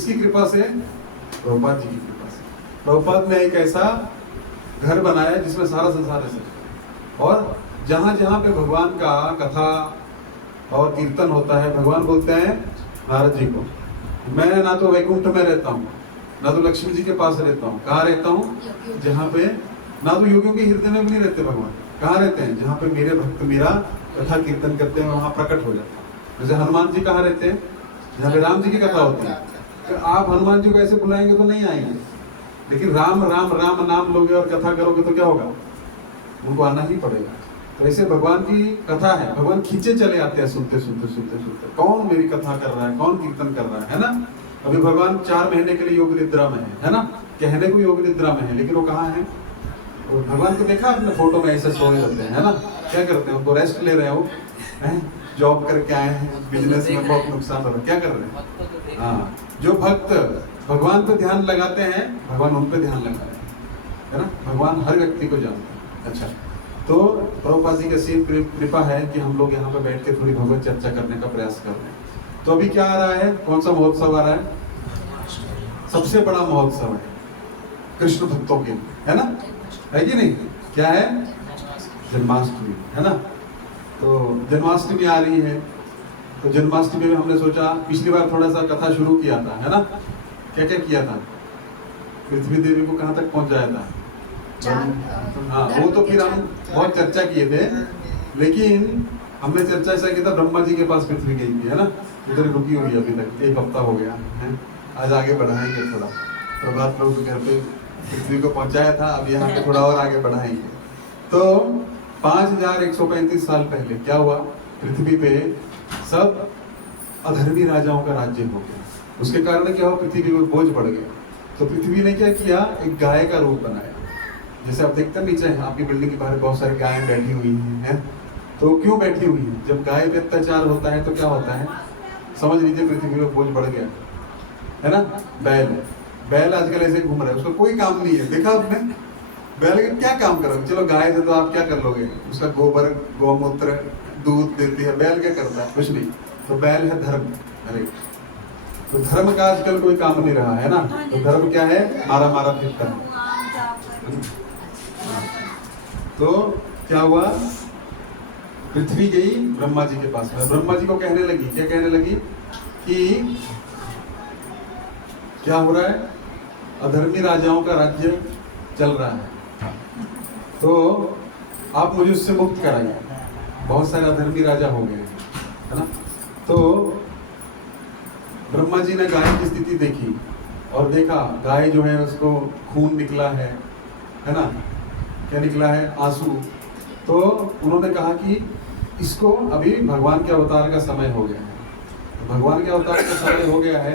किसकी कृपा से? प्रभुपाद जी की कृपा से। प्रभुपाद ने एक ऐसा घर बनाया जिसमें सारा संसार है और जहाँ जहाँ पे भगवान का कथा और कीर्तन होता है, भगवान बोलते हैं नारद जी को, मैं ना तो वैकुंठ में रहता हूँ, ना तो लक्ष्मी जी के पास रहता हूँ। कहाँ रहता हूँ? जहाँ पे ना तो योगियों के हृदय में भी नहीं रहते भगवान। कहाँ रहते हैं? जहाँ पे मेरे भक्त मेरा कथा कीर्तन करते हैं, वहाँ प्रकट हो जाता है। जैसे हनुमान जी कहाँ रहते हैं? जहाँ पे राम जी की कथा होती है। तो आप हनुमान जी को ऐसे बुलाएंगे तो नहीं आएंगे, लेकिन राम राम राम नाम लोगे और कथा करोगे तो क्या होगा? उनको आना ही पड़ेगा। तो ऐसे भगवान की कथा है, भगवान खींचे चले आते हैं सुनते सुनते सुनते सुनते। कौन मेरी कथा कर रहा है, कौन कीर्तन कर रहा है ना। अभी भगवान 4 महीने के लिए योग निद्रा में है ना, कहने को योग निद्रा में है, लेकिन वो कहाँ है? तो भगवान को देखा आपने फोटो में ऐसे सोए रहते हैं, है ना। क्या करते हैं? उनको रेस्ट ले रहे हो, जॉब करके आए हैं, बिजनेस में बहुत नुकसान हो रहा है, क्या कर रहे हैं? हाँ, जो भक्त भगवान पे ध्यान लगाते हैं, भगवान उन पे ध्यान लगा रहे हैं, है ना। भगवान हर व्यक्ति को जानते हैं। अच्छा, तो प्रभुपाद जी का सीम कृपा है कि हम लोग यहाँ पे बैठ के थोड़ी भगवत चर्चा करने का प्रयास कर रहे हैं। तो अभी क्या आ रहा है? कौन सा महोत्सव आ रहा है? सबसे बड़ा महोत्सव है कृष्ण भक्तों के, है ना, है कि नहीं? क्या है? जन्माष्टमी, है ना। तो जन्माष्टमी आ रही है, तो जन्माष्टमी में हमने सोचा, पिछली बार थोड़ा सा कथा शुरू किया था, है ना। क्या क्या किया था? पृथ्वी देवी को कहाँ तक पहुंचाया था? हाँ, वो तो फिर हम बहुत चर्चा किए थे, लेकिन हमने चर्चा ऐसा किया था, ब्रह्मा जी के पास पृथ्वी गई थी, है ना। उधर रुकी हुई अभी तक, 1 हफ्ता हो गया है। आज आगे बढ़ाएंगे थोड़ा, प्रभात प्रभु के घर पे पृथ्वी को पहुंचाया था, अब यहाँ पे थोड़ा और आगे बढ़ाएंगे। तो 5135 साल पहले क्या हुआ? पृथ्वी पे सब अधर्मी राजाओं का राज्य हो गया। उसके कारण क्या हुआ? पृथ्वी पर बोझ बढ़ गया। तो पृथ्वी ने क्या किया? एक गाय का रूप बनाया। जैसे आप देखते हैं नीचे आपकी बिल्डिंग के बाहर बहुत सारी गायें बैठी हुई हैं। तो क्यों बैठी हुई हैं? जब गाय पे अत्याचार होता है तो क्या होता है? समझ लीजिए पृथ्वी में बोझ बढ़ गया, है ना। बैल आजकल ऐसे घूम रहा है, उसका कोई काम नहीं है। देखा आपने बैल का क्या काम करोगे? चलो गाय से तो आप क्या कर लोगे? उसका गोबर गौमूत्र दूध देती है, बैल क्या करता है? कुछ नहीं। तो बैल है धर्म। अरे तो धर्म का आजकल कोई काम नहीं रहा, है ना। तो धर्म क्या है? मारा मारा फिरता है। तो क्या हुआ? पृथ्वी गई ब्रह्मा जी के पास में। ब्रह्मा जी को कहने लगी, क्या कहने लगी? कि क्या हो रहा है? अधर्मी राजाओं का राज्य चल रहा है, तो आप मुझे उससे मुक्त कराइए। बहुत सारे अधर्मी राजा हो गए, है ना। तो ब्रह्मा जी ने गाय की स्थिति देखी और देखा गाय जो है उसको खून निकला है ना। क्या निकला है? आंसू। तो उन्होंने कहा कि इसको अभी भगवान के अवतार का समय हो गया है। तो भगवान के अवतार का समय हो गया है,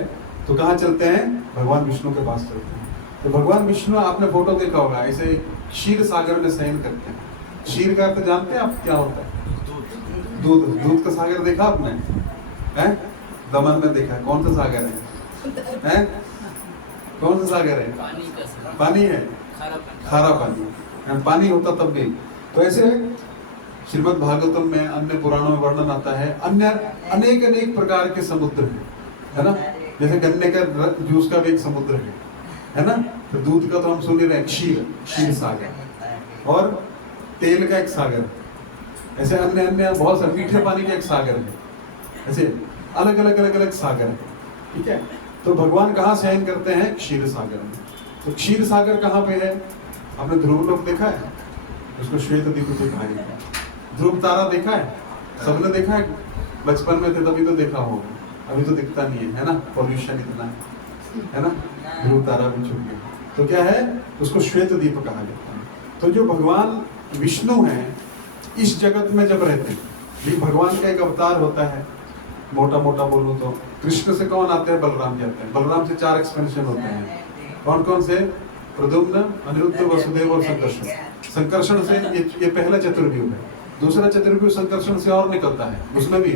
तो कहाँ चलते हैं? भगवान विष्णु के पास चलते हैं। तो भगवान विष्णु, आपने फोटो देखा होगा, ऐसे क्षीर सागर में शयन करते हैं। क्षीर का अर्थ जानते हैं आप क्या होता है? दूध। दूध का सागर देखा आपने? हैं? दमन में देखा। कौन सा सागर है? हैं? कौन सा सागर है? पानी है, खारा पानी। पानी होता तब भी। तो ऐसे श्रीमद् भागवतम में, अन्य पुराणों में वर्णन आता है, अन्य अनेक अनेक प्रकार के समुद्र है ना। जैसे गन्ने का जूस का भी एक समुद्र है ना। तो दूध का तो हम सुन ही रहे, क्षीर सागर, और तेल का एक सागर। ऐसे अन्य अन्य बहुत सारे, मीठे पानी का एक सागर है। ऐसे अलग अलग अलग अलग सागर है, ठीक है। तो भगवान कहाँ शयन करते हैं? क्षीर सागर में। तो क्षीर सागर कहाँ पे है? आपने ध्रुव लोक देखा है? उसको श्वेत द्वीप से कहा जाता है। ध्रुव तारा देखा है? सबने देखा है? बचपन में थे तभी तो देखा होगा, अभी तो दिखता नहीं है ना, पॉल्यूशन इतना है ना। ध्रुव तारा भी छुप गया। तो क्या है? उसको श्वेत द्वीप कहा जाता है। तो जो भगवान विष्णु हैं, इस जगत में जब रहते हैं, ये भगवान का एक अवतार होता है। मोटा मोटा बोलूं तो कृष्ण से कौन आते हैं? बलराम जाते हैं। बलराम से 4 एक्सपेंशन होते हैं। कौन कौन से? प्रद्युम्न, अनिरुद्ध, वसुदेव और संकर्षण। संकर्षण से ये पहला चतुर्व्यूह है। दूसरा चतुर्व्यूह संकर्षण से और निकलता है, उसमें भी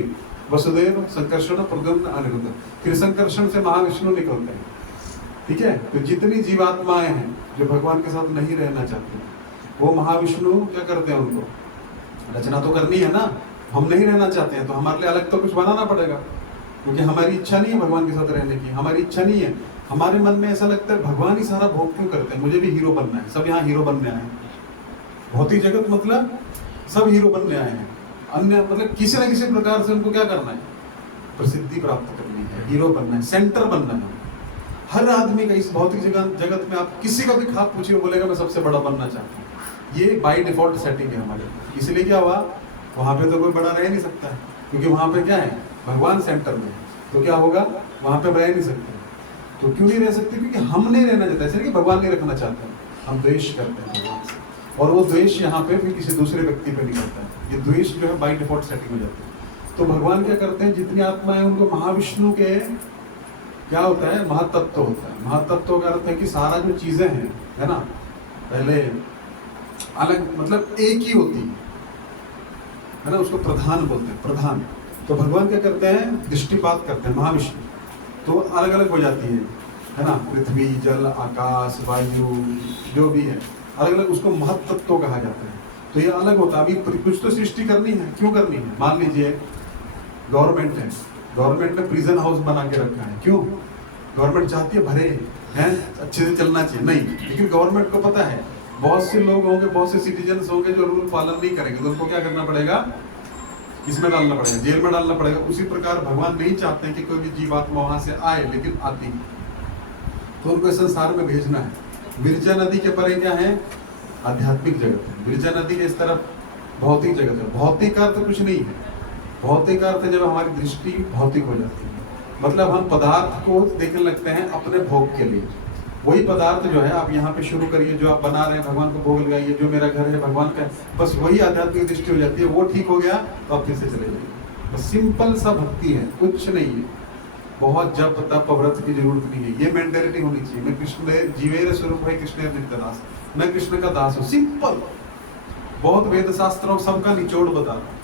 वसुदेव, संकर्षण, प्रद्युम्न, अनिरुद्ध। फिर संकर्षण से महाविष्णु निकलते हैं, ठीक है। तो जितनी जीवात्माएं हैं जो भगवान के साथ नहीं रहना चाहते, वो महाविष्णु क्या करते हैं? उनको रचना तो करनी है ना। हम नहीं रहना चाहते हैं तो हमारे लिए अलग तो कुछ बनाना पड़ेगा, क्योंकि हमारी इच्छा नहीं है भगवान के साथ रहने की, हमारी इच्छा नहीं है। हमारे मन में ऐसा लगता है भगवान ही सारा भोग क्यों करते हैं, मुझे भी हीरो बनना है। सब यहाँ हीरो बनने आए हैं, भौतिक जगत मतलब सब हीरो बनने आए हैं। अन्य मतलब किसी न किसी प्रकार से उनको क्या करना है, प्रसिद्धि प्राप्त करनी है, हीरो बनना है, सेंटर बनना है। हर आदमी का इस भौतिक जगत में आप किसी का भी खाक पूछिए, बोलेगा मैं सबसे बड़ा बनना चाहता हूँ। ये बाय डिफॉल्ट सेटिंग है हमारे। इसलिए क्या हुआ, वहां पे तो कोई बड़ा रह नहीं सकता है, क्योंकि वहां पे क्या है, भगवान सेंटर में। तो क्या होगा, वहां पे रह नहीं सकते। तो क्यों नहीं रह सकते, क्योंकि हम नहीं रहना चाहते, इसलिए कि भगवान नहीं रखना चाहते, हम द्वेष करते हैं भगवान से। और वो द्वेष यहाँ पे फिर किसी दूसरे व्यक्ति पे नहीं करता है, ये द्वेष जो है बाय डिफॉल्ट सेटिंग हो जाती है। तो भगवान क्या करते हैं, जितनी आत्मा है उनको महाविष्णु के क्या होता है, महातत्व होता है। महातत्व का अर्थ है कि सारा जो चीजें हैं, है ना, पहले अलग मतलब एक ही होती है ना, उसको प्रधान बोलते हैं, प्रधान। तो भगवान क्या करते हैं, दृष्टिपात करते हैं महाविष्णु, तो अलग अलग हो जाती है ना, पृथ्वी, जल, आकाश, वायु, जो भी है अलग अलग, उसको महत्त्व कहा जाता है। तो ये अलग होता है। अभी कुछ तो सृष्टि करनी है, क्यों करनी है, मान लीजिए गवर्नमेंट है, गवर्नमेंट ने प्रिजन हाउस बना के रखा है, क्यों, गवर्नमेंट चाहती है भरे हैं, अच्छे से चलना चाहिए, नहीं, लेकिन गवर्नमेंट को पता है बहुत से लोग होंगे, बहुत से सिटीजन्स होंगे जो रूल पालन नहीं करेंगे, तो उनको क्या करना पड़ेगा, किसमें डालना पड़ेगा, जेल में डालना पड़ेगा। उसी प्रकार भगवान नहीं चाहते हैं कि कोई भी जीवात्मा वहां से आए, लेकिन आती है, तो उनको संसार में भेजना है। विरजा नदी के परे क्या है, आध्यात्मिक जगत है। विरजा नदी के इस तरफ भौतिक जगत है। भौतिक अर्थ कुछ नहीं है, भौतिक अर्थ जब हमारी दृष्टि भौतिक हो जाती है, मतलब हम पदार्थ को देखने लगते हैं अपने भोग के लिए। वही पदार्थ जो है, आप यहाँ पे शुरू करिए, जो आप बना रहे हैं भगवान को भोग लगाइए, जो मेरा घर है भगवान का है, बस वही आध्यात्मिक दृष्टि हो जाती है। वो ठीक हो गया तो आप फिर से चले जाइए। बस सिंपल सा भक्ति है, कुछ नहीं है, बहुत जप तप व्रत की जरूरत नहीं है। ये मेंटेलिटी होनी चाहिए, मैं कृष्ण जीवेर स्वरूप है, कृष्ण नित्यदास, मैं कृष्ण का दास हूँ। सिंपल, बहुत वेद शास्त्रों सबका निचोड़ बता रहा,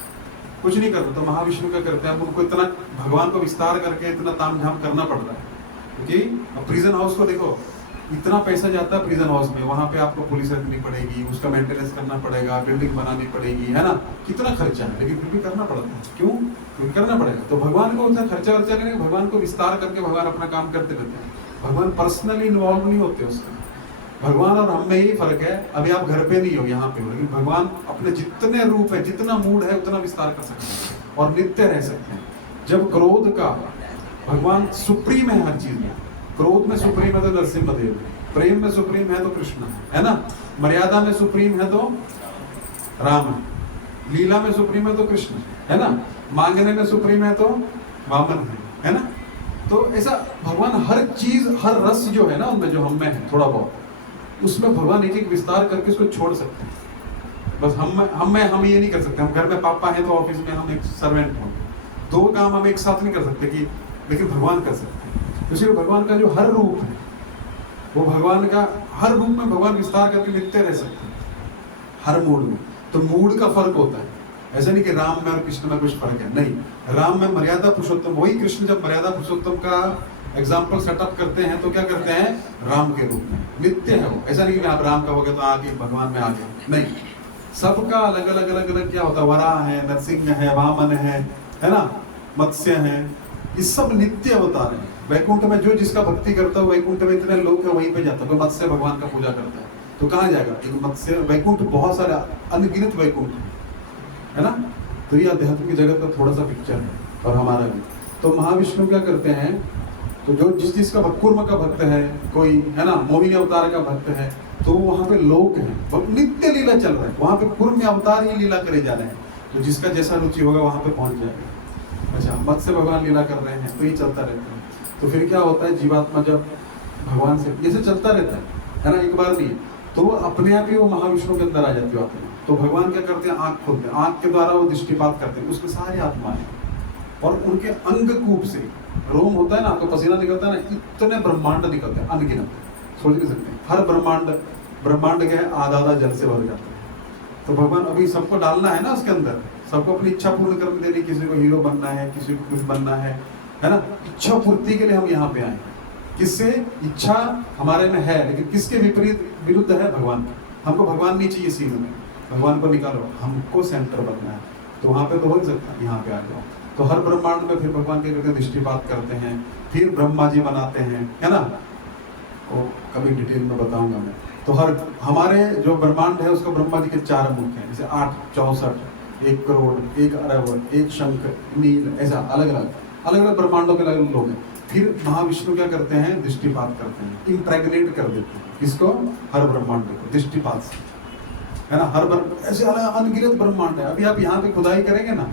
कुछ नहीं करता। तो महाविष्णु क्या करते हैं, अब उनको इतना भगवान को विस्तार करके इतना तामझाम करना पड़ रहा है, क्योंकि अब प्रिजन हाउस को देखो, इतना पैसा जाता है प्रिजन हाउस में, वहां पे आपको पुलिस रखनी पड़ेगी, उसका मेंटेनेंस करना पड़ेगा, बिल्डिंग बनानी पड़ेगी, है ना, कितना खर्चा है, लेकिन फिर भी करना पड़ता है। क्यों, क्योंकि करना पड़ेगा। तो भगवान को उतना खर्चा वर्चा करेंगे, भगवान को विस्तार करके भगवान अपना काम करते रहते हैं। भगवान पर्सनली इन्वॉल्व नहीं होते उसमें। भगवान और हम में ही फर्क है। अभी आप घर पे नहीं हो, यहाँ पे हो, लेकिन भगवान अपने जितने रूप है, जितना मूड है, उतना विस्तार कर सकते हैं और नित्य रह सकते हैं। जब क्रोध का, भगवान सुप्रीम है हर चीज में, क्रोध में सुप्रीम है तो नरसिम्हा देव, प्रेम में सुप्रीम है तो कृष्ण है ना, मर्यादा में सुप्रीम है तो राम है, लीला में सुप्रीम है तो कृष्ण है ना, मांगने में सुप्रीम है तो वामन है ना। तो ऐसा भगवान हर चीज, हर रस जो है ना उनमें, जो हम में है थोड़ा बहुत, उसमें भगवान एक एक विस्तार करके उसको छोड़ सकते हैं। बस हम ये नहीं कर सकते। हम घर में पापा हैं तो ऑफिस में हम एक सर्वेंट हों, दो काम हम एक साथ नहीं कर सकते कि, लेकिन भगवान कर सकते हैं। इसलिए भगवान का जो हर रूप है, वो भगवान का हर रूप में भगवान विस्तार करके नित्य रह सकते हैं, हर मूड में। तो मूड का फर्क होता है, ऐसा नहीं कि राम में और कृष्ण में कुछ फर्क है, नहीं। राम में मर्यादा पुरुषोत्तम, वही कृष्ण जब मर्यादा पुरुषोत्तम का एग्जाम्पल सेटअप करते हैं तो क्या करते हैं, राम के रूप में नित्य है वो। ऐसा नहीं कि आप राम का हो गया तो आगे भगवान में आ गया, नहीं। सबका अलग अलग अलग अलग क्या होता है, वराह है, नरसिंह है, वामन है ना, मत्स्य है, ये सब नित्य अवतार है। वैकुंठ में जो जिसका भक्ति करता है, वैकुंठ में इतने लोग हैं वहीं पे जाता है। कोई मत्स्य भगवान का पूजा करता है तो कहाँ जाएगा, एक मत्स्य वैकुंठ, बहुत सारे अनगिनत वैकुंठ है ना। तो ये आध्यात्मिक जगत का थोड़ा सा पिक्चर है, और हमारा भी। तो महाविष्णु क्या करते हैं, तो जो जिस जिसका कूर्म का भक्त है, कोई है ना मोहिनी अवतार का भक्त है, तो वहाँ पे लोग हैं, नित्य लीला चल रहा है वहाँ पे, कूर्म अवतार ही लीला करे जा रहे हैं। तो जिसका जैसा रुचि होगा वहाँ पे पहुँच जाएगा। अच्छा, मत्स्य भगवान लीला कर रहे हैं तो ये चलता रहता है। तो फिर क्या होता है, जीवात्मा जब भगवान से जैसे चलता रहता है ना, एक बार नहीं, तो वो अपने आप ही वो महाविष्णु के अंदर आ जाती है अपने। तो भगवान क्या करते हैं, आँख खोलते हैं, आँख के द्वारा वो दृष्टिपात करते हैं, उसमें सारी आत्माएं और उनके अंग कूप से रोम होता है ना, आपको पसीना निकलता है ना, इतने ब्रह्मांड निकलते हैं अनगिनत, सोच नहीं सकते। हर ब्रह्मांड क्या है, आधा जल से भर जाता है। तो भगवान अभी सबको डालना है ना उसके अंदर, सबको अपनी इच्छा पूर्ण करने देनी, किसी को हीरो बनना है, किसी को कुछ बनना है ना। इच्छा पूर्ति के लिए हम यहाँ पे आए। किससे, इच्छा हमारे में है, लेकिन किसके विपरीत विरुद्ध है, भगवान। हमको भगवान नहीं चाहिए सीन में, भगवान को निकालो, हमको सेंटर बनना है। तो वहाँ पे तो हो नहीं सकता, यहाँ पे आ जाओ। तो हर ब्रह्मांड में फिर भगवान क्या करते हैं, दृष्टिपात करते हैं, फिर ब्रह्मा जी बनाते हैं, है ना। वो कभी डिटेल में बताऊंगा मैं। तो हर हमारे जो ब्रह्मांड है उसका ब्रह्मा जी के 4 मुख हैं, जैसे 8, 64, 1 करोड़, 1 अरब, 1 शंख, नील, ऐसा अलग अलग ब्रह्मांडों के अलग लोग हैं। फिर महाविष्णु क्या करते हैं, दृष्टिपात करते हैं, इम्प्रेग्नेट कर देते हैं इसको, हर ब्रह्मांड को दृष्टिपात से, है ना। हर ऐसे अलग अनगिनत ब्रह्मांड है। अभी आप यहाँ पे खुदाई करेंगे ना,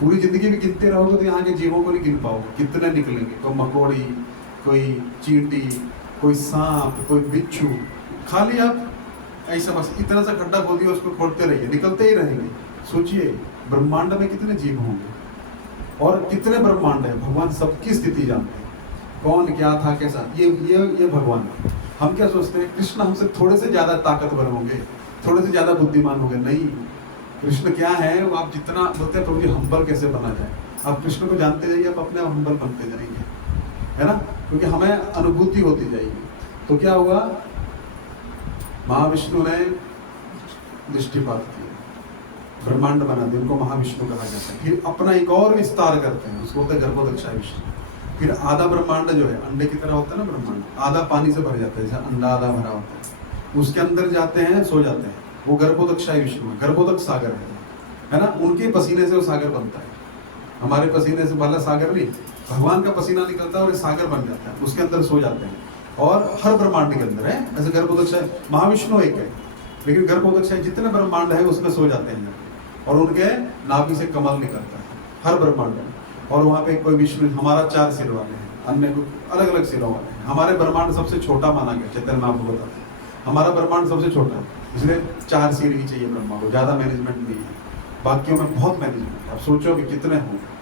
पूरी जिंदगी भी गिनते रहोगे तो यहाँ के जीवों को नहीं गिन पाओगे, कितने निकलेंगे। कोई मकोड़ी, कोई चींटी, कोई सांप, कोई बिच्छू। खाली आप ऐसा बस इतना सा गड्ढा खोल दिया, उसको खोदते रहिए, निकलते ही रहेंगे। सोचिए ब्रह्मांड में कितने जीव होंगे और कितने ब्रह्मांड है। भगवान सबकी स्थिति जानते हैं, कौन क्या था कैसा। ये भगवान। हम क्या सोचते हैं, कृष्ण हमसे थोड़े से ज्यादा ताकतवर होंगे, थोड़े से ज्यादा बुद्धिमान होंगे। नहीं, कृष्ण क्या है, वो आप जितना बोलते हैं प्रभु जी हम्बल कैसे बना जाए, आप कृष्ण को जानते जाइए, आप अपने आप हम्बल बनते जाएंगे, है ना। क्योंकि हमें अनुभूति होती जाएगी। तो क्या होगा, महाविष्णु ने दृष्टिपात किया, ब्रह्मांड बना दिया, उनको महाविष्णु कहा जाता है। फिर अपना एक और विस्तार करते हैं, उसको बोलते हैं गर्भोदक्षाय विष्णु। फिर आधा ब्रह्मांड जो है अंडे की तरह होता है ना ब्रह्मांड, आधा पानी से भर जाता है, जैसे अंडा आधा भरा होता है, उसके अंदर जाते हैं, सो जाते हैं, वो गर्भोदक्षाय विष्णु है। गर्भोदक सागर है ना। उनके पसीने से वो सागर बनता है, हमारे पसीने से वाला सागर नहीं, भगवान का पसीना निकलता है और ये सागर बन जाता है, उसके अंदर सो जाते हैं। और हर ब्रह्मांड के अंदर है ऐसे गर्भोदक्षाय। महाविष्णु एक है, लेकिन गर्भोदक्षाय जितने ब्रह्मांड है उसमें सो जाते हैं, और उनके नाभि से कमल निकलता है हर ब्रह्मांड में। और वहाँ पे कोई विष्णु, हमारा 4 सिर वाले हैं, अन्य अलग अलग सिरों वाले हैं। हमारे ब्रह्मांड सबसे छोटा माना गया, चैतन्य में आपको बताते हैं, हमारा ब्रह्मांड सबसे छोटा है, इसलिए 4 सिर ही चाहिए ब्रह्मा को, ज़्यादा मैनेजमेंट नहीं है। बाकियों में बहुत मैनेजमेंट है, आप सोचो कि कितने होंगे।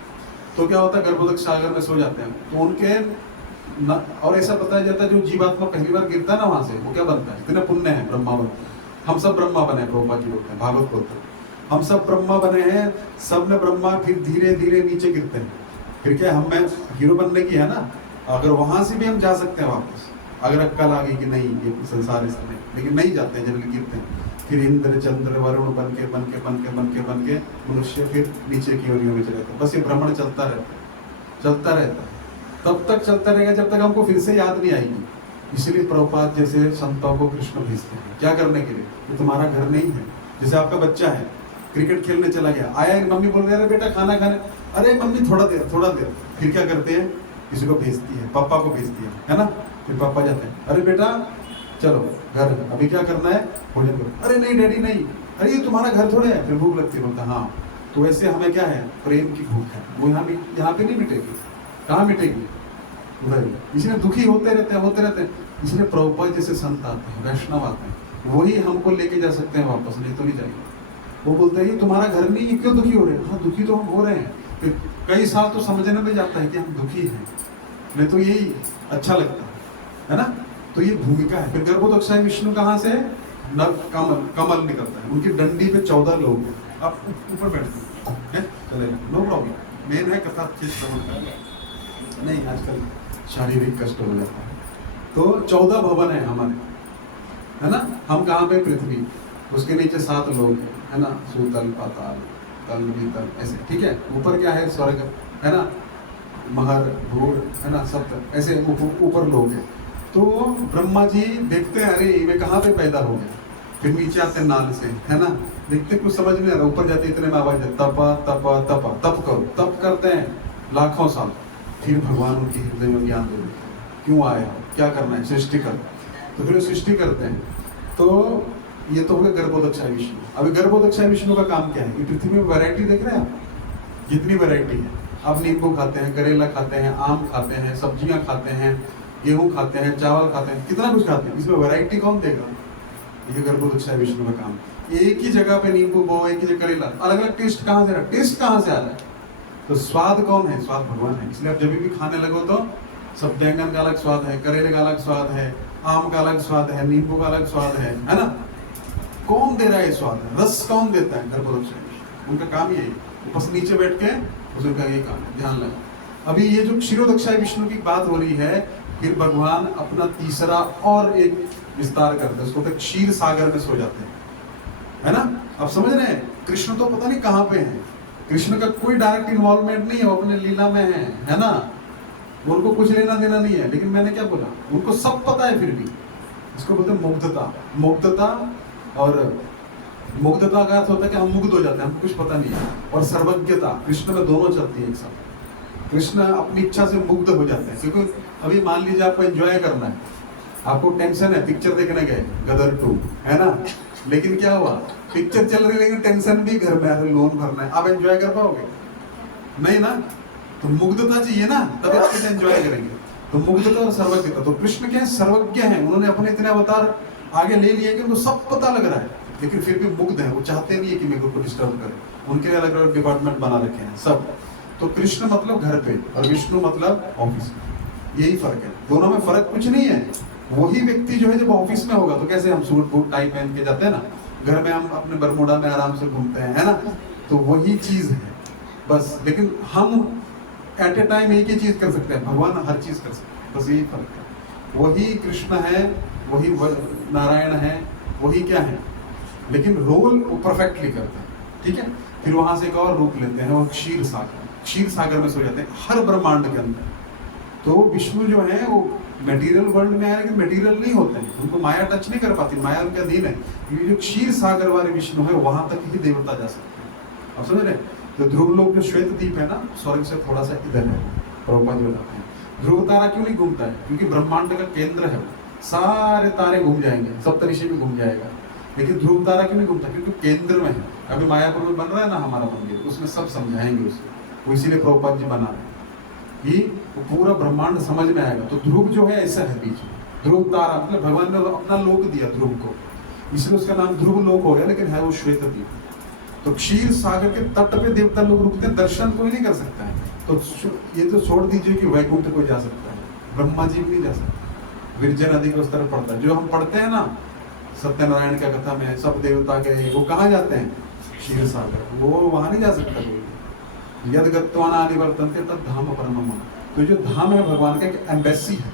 तो क्या होता है, गर्भोदक सागर में सो जाते हैं, तो उनके और ऐसा बताया जाता है जो जीवात्मा पहली बार गिरता है ना वहाँ से, वो क्या बनता है, इतने पुण्य है, ब्रह्मा बनता है। हम सब ब्रह्मा बने, प्रभुपाद जी बोलते हैं, भागवत बोलते हैं, हम सब ब्रह्मा बने हैं, सब में ब्रह्मा। फिर धीरे धीरे नीचे गिरते हैं। फिर क्या हमें हीरो बनने की है ना, अगर वहां से भी हम जा सकते हैं वापस, अगर अक्कल आ गई कि नहीं ये संसार इस समय, लेकिन नहीं जाते हैं, जनरली गिरते हैं। फिर इंद्र चंद्र वरुण बन के मनुष्य फिर नीचे की योनियों में चले जाते हैं। बस ये भ्रमण चलता रहता है, तब तक चलता रहेगा जब तक हमको फिर से याद नहीं आएगी। इसलिए प्रभुपाद जैसे संतों को कृष्ण भेजते हैं, क्या करने के लिए, ये तुम्हारा घर नहीं है। जैसे आपका बच्चा है, क्रिकेट खेलने चला गया, आया, मम्मी बोल रही है बेटा खाना खाने, अरे मम्मी थोड़ा देर, फिर क्या करते हैं, किसी को भेजती है, पापा को भेजती है ना। फिर पापा जाते हैं, अरे बेटा चलो घर, अभी क्या करना है, भोजन करो। अरे नहीं डैडी नहीं, अरे ये तुम्हारा घर थोड़े है, फिर भूख लगती है, बोलता हाँ। तो वैसे हमें क्या है, प्रेम की भूख है, वो यहाँ पे नहीं मिटेगी, कहाँ मिटेगी, उधर। इसलिए दुखी होते रहते हैं। इसलिए प्रभुपाद जैसे संत आते हैं, वैष्णव आते हैं, वही हमको लेके जा सकते हैं वापस, नहीं तो नहीं जाएंगे। वो बोलते हैं ये तुम्हारा घर नहीं, ये क्यों दुखी हो रहे हैं। हाँ दुखी तो हम हो रहे हैं, फिर कई साल तो समझने में जाता है कि हम दुखी हैं, नहीं तो यही अच्छा लगता है ना। तो ये भूमिका है। फिर गर्भोदक्षाय विष्णु कहाँ से, नव कमल निकलता है, उनकी डंडी पे 14 लोग हैं। आप ऊपर बैठते हैं, चलेगा, नो प्रॉब्लम। मेन है कथा अच्छे श्रवण, नहीं आजकल शारीरिक कष्ट हो जाता है। तो 14 भवन है हमारे, है ना। हम कहाँ पे, पृथ्वी, उसके नीचे 7 लोग है ना, सूतल, पाताल, तल, वितल, ऐसे, ठीक है। ऊपर क्या है, स्वर्ग है ना, महर, भूर, है ना, सप्त, ऐसे ऊपर लोग हैं। तो ब्रह्मा जी देखते हैं, अरे वे कहाँ पे पैदा हो गए। फिर नीचे आते हैं नाल से, है ना, देखते कुछ समझ नहीं आ रहा, ऊपर जाते इतने में आवाज है, तपा तपा तपा, तप करो, तप करते हैं लाखों साल। फिर भगवान उनकी हृदय में ज्ञान दे देते हैं, क्यों आया, क्या करना है, सृष्टि कर। तो फिर सृष्टि करते हैं। तो ये तो हो गया गर्भोदक्षाय विष्णु। अभी गर्भोदक्षाय विष्णु का काम क्या है, कि पृथ्वी में वैरायटी देख रहे हैं आप, कितनी वैरायटी है। आप नींबू खाते हैं, करेला खाते हैं, आम खाते हैं, सब्जियां खाते हैं, गेहूं खाते हैं, चावल खाते हैं, कितना कुछ खाते हैं। इसमें वैरायटी कौन देगा, ये गर्भोदक्षाय विष्णु का काम। एक ही जगह पे नींबू बो, एक ही जगह करेला, अलग अलग टेस्ट कहाँ से, टेस्ट कहाँ से आ रहा है। तो स्वाद कौन है, स्वाद भगवान है। इसलिए आप जब भी खाने लगो तो सब, बैंगन का अलग स्वाद है, करेले का अलग स्वाद है, आम का अलग स्वाद है, नींबू का अलग स्वाद है ना। कौन दे रहा है स्वाद, रस कौन देता है, गर्भोदक्षाय। उनका काम यही है, बस नीचे बैठ के उसका ये काम है, ध्यान लगा। अभी ये जो क्षीरोदक्षाय विष्णु की बात हो रही है, फिर भगवान अपना तीसरा और एक विस्तार करते हैं, उसको क्षीर सागर में सो जाते हैं, है ना। आप समझ रहे हैं, कृष्ण तो पता नहीं कहाँ पे हैं, कृष्ण का कोई डायरेक्ट इन्वॉल्वमेंट नहीं है, वो अपने लीला में है ना, उनको कुछ लेना देना नहीं है। लेकिन मैंने क्या बोला, उनको सब पता है फिर भी। इसको बोलते हैं मुग्धता। मुग्धता, और मुग्धता का अर्थ होता है कि हम मुग्ध हो जाते हैं, हमको कुछ पता नहीं है। और सर्वज्ञता, कृष्ण में दोनों चलती है एक साथ। कृष्ण अपनी इच्छा से मुग्ध हो जाते हैं। क्योंकि अभी मान लीजिए आपको एंजॉय करना है, आपको टेंशन है, पिक्चर देखने गए गदर 2, है ना, लेकिन क्या हुआ, पिक्चर चल रही है लेकिन टेंशन भी घर में है, लोन भरना है, आप एंजॉय कर पाओगे? नहीं ना। तो मुग्धता चाहिए ना, तब आप कैसे एंजॉय करेंगे। तो मुग्धता और सर्वज्ञता, तो कृष्ण क्या है, सर्वज्ञ हैं, उन्होंने अपने इतने अवतार आगे ले लिए कि उनको सब पता लग रहा है, लेकिन फिर भी मुग्ध है, वो चाहते नहीं है कि मेरे को डिस्टर्ब करे। उनके अलग अलग डिपार्टमेंट बना रखे हैं सब। तो कृष्ण मतलब घर पे और विष्णु मतलब ऑफिस में, यही फर्क है। दोनों में फर्क कुछ नहीं है। वही व्यक्ति जो है जब ऑफिस में होगा तो कैसे हम सूट बूट टाई पहन के जाते हैं ना, घर में हम अपने बरमूडा में आराम से घूमते हैं, है ना, तो वही चीज है बस। लेकिन हम एट ए टाइम एक ही चीज कर सकते हैं, भगवान हर चीज कर सकते हैं, बस यही फर्क है। वही कृष्ण है, वही नारायण है, वही क्या है, लेकिन रोल वो परफेक्टली करते हैं, ठीक है। फिर वहां से एक और रूप लेते हैं, वो क्षीर सागर। क्षीर सागर में सो जाते हैं हर ब्रह्मांड के अंदर। तो विष्णु जो है वो मटेरियल वर्ल्ड में आए, लेकिन मटेरियल नहीं होते हैं, उनको माया टच नहीं कर पाती, माया उनके अधीन है। ये जो क्षीर सागर वाले विष्णु है वहां तक ही देवता जा सकते हैं, आप समझ रहे। तो ध्रुव लोक जो श्वेत द्वीप है ना, स्वर्ग से थोड़ा सा इधर है, प्रभुपाद जी बताते हैं। ध्रुव तारा क्यों नहीं घूमता है, क्योंकि ब्रह्मांड का केंद्र है, सारे तारे घूम जाएंगे, सप्तऋषि भी घूम जाएगा, लेकिन ध्रुव तारा क्यों नहीं घूमता, क्योंकि केंद्र में है। अभी मायापुर में बन रहा है ना हमारा मंदिर, उसमें सब समझाएंगे उसे, वो इसीलिए प्रभुपाद जी बना रहे हैं कि वो पूरा ब्रह्मांड समझ में आएगा। तो ध्रुव जो है ऐसा है बीच में, ध्रुव तारा मतलब भगवान ने अपना लोक दिया ध्रुव को, इसलिए उसका नाम ध्रुव लोक हो गया, लेकिन है वो श्वेत द्वीप। तो क्षीर सागर के तट पे देवता लोग रुकते हैं, दर्शन कोई नहीं कर सकता है। तो ये तो छोड़ दीजिए कि वैकुंठ कोई जा सकता है, ब्रह्मा जी भी नहीं जा सकते। विरजय नदी के उस तरफ पड़ता है, जो हम पढ़ते हैं ना सत्यनारायण का कथा में, सब देवता गए, वो कहाँ जाते हैं, क्षीर सागर, वो वहां नहीं जा सकता कोई। यद गत्वाना निवर्तन्ते तद धाम परमम। तो जो धाम है भगवान का एक एम्बेसी है,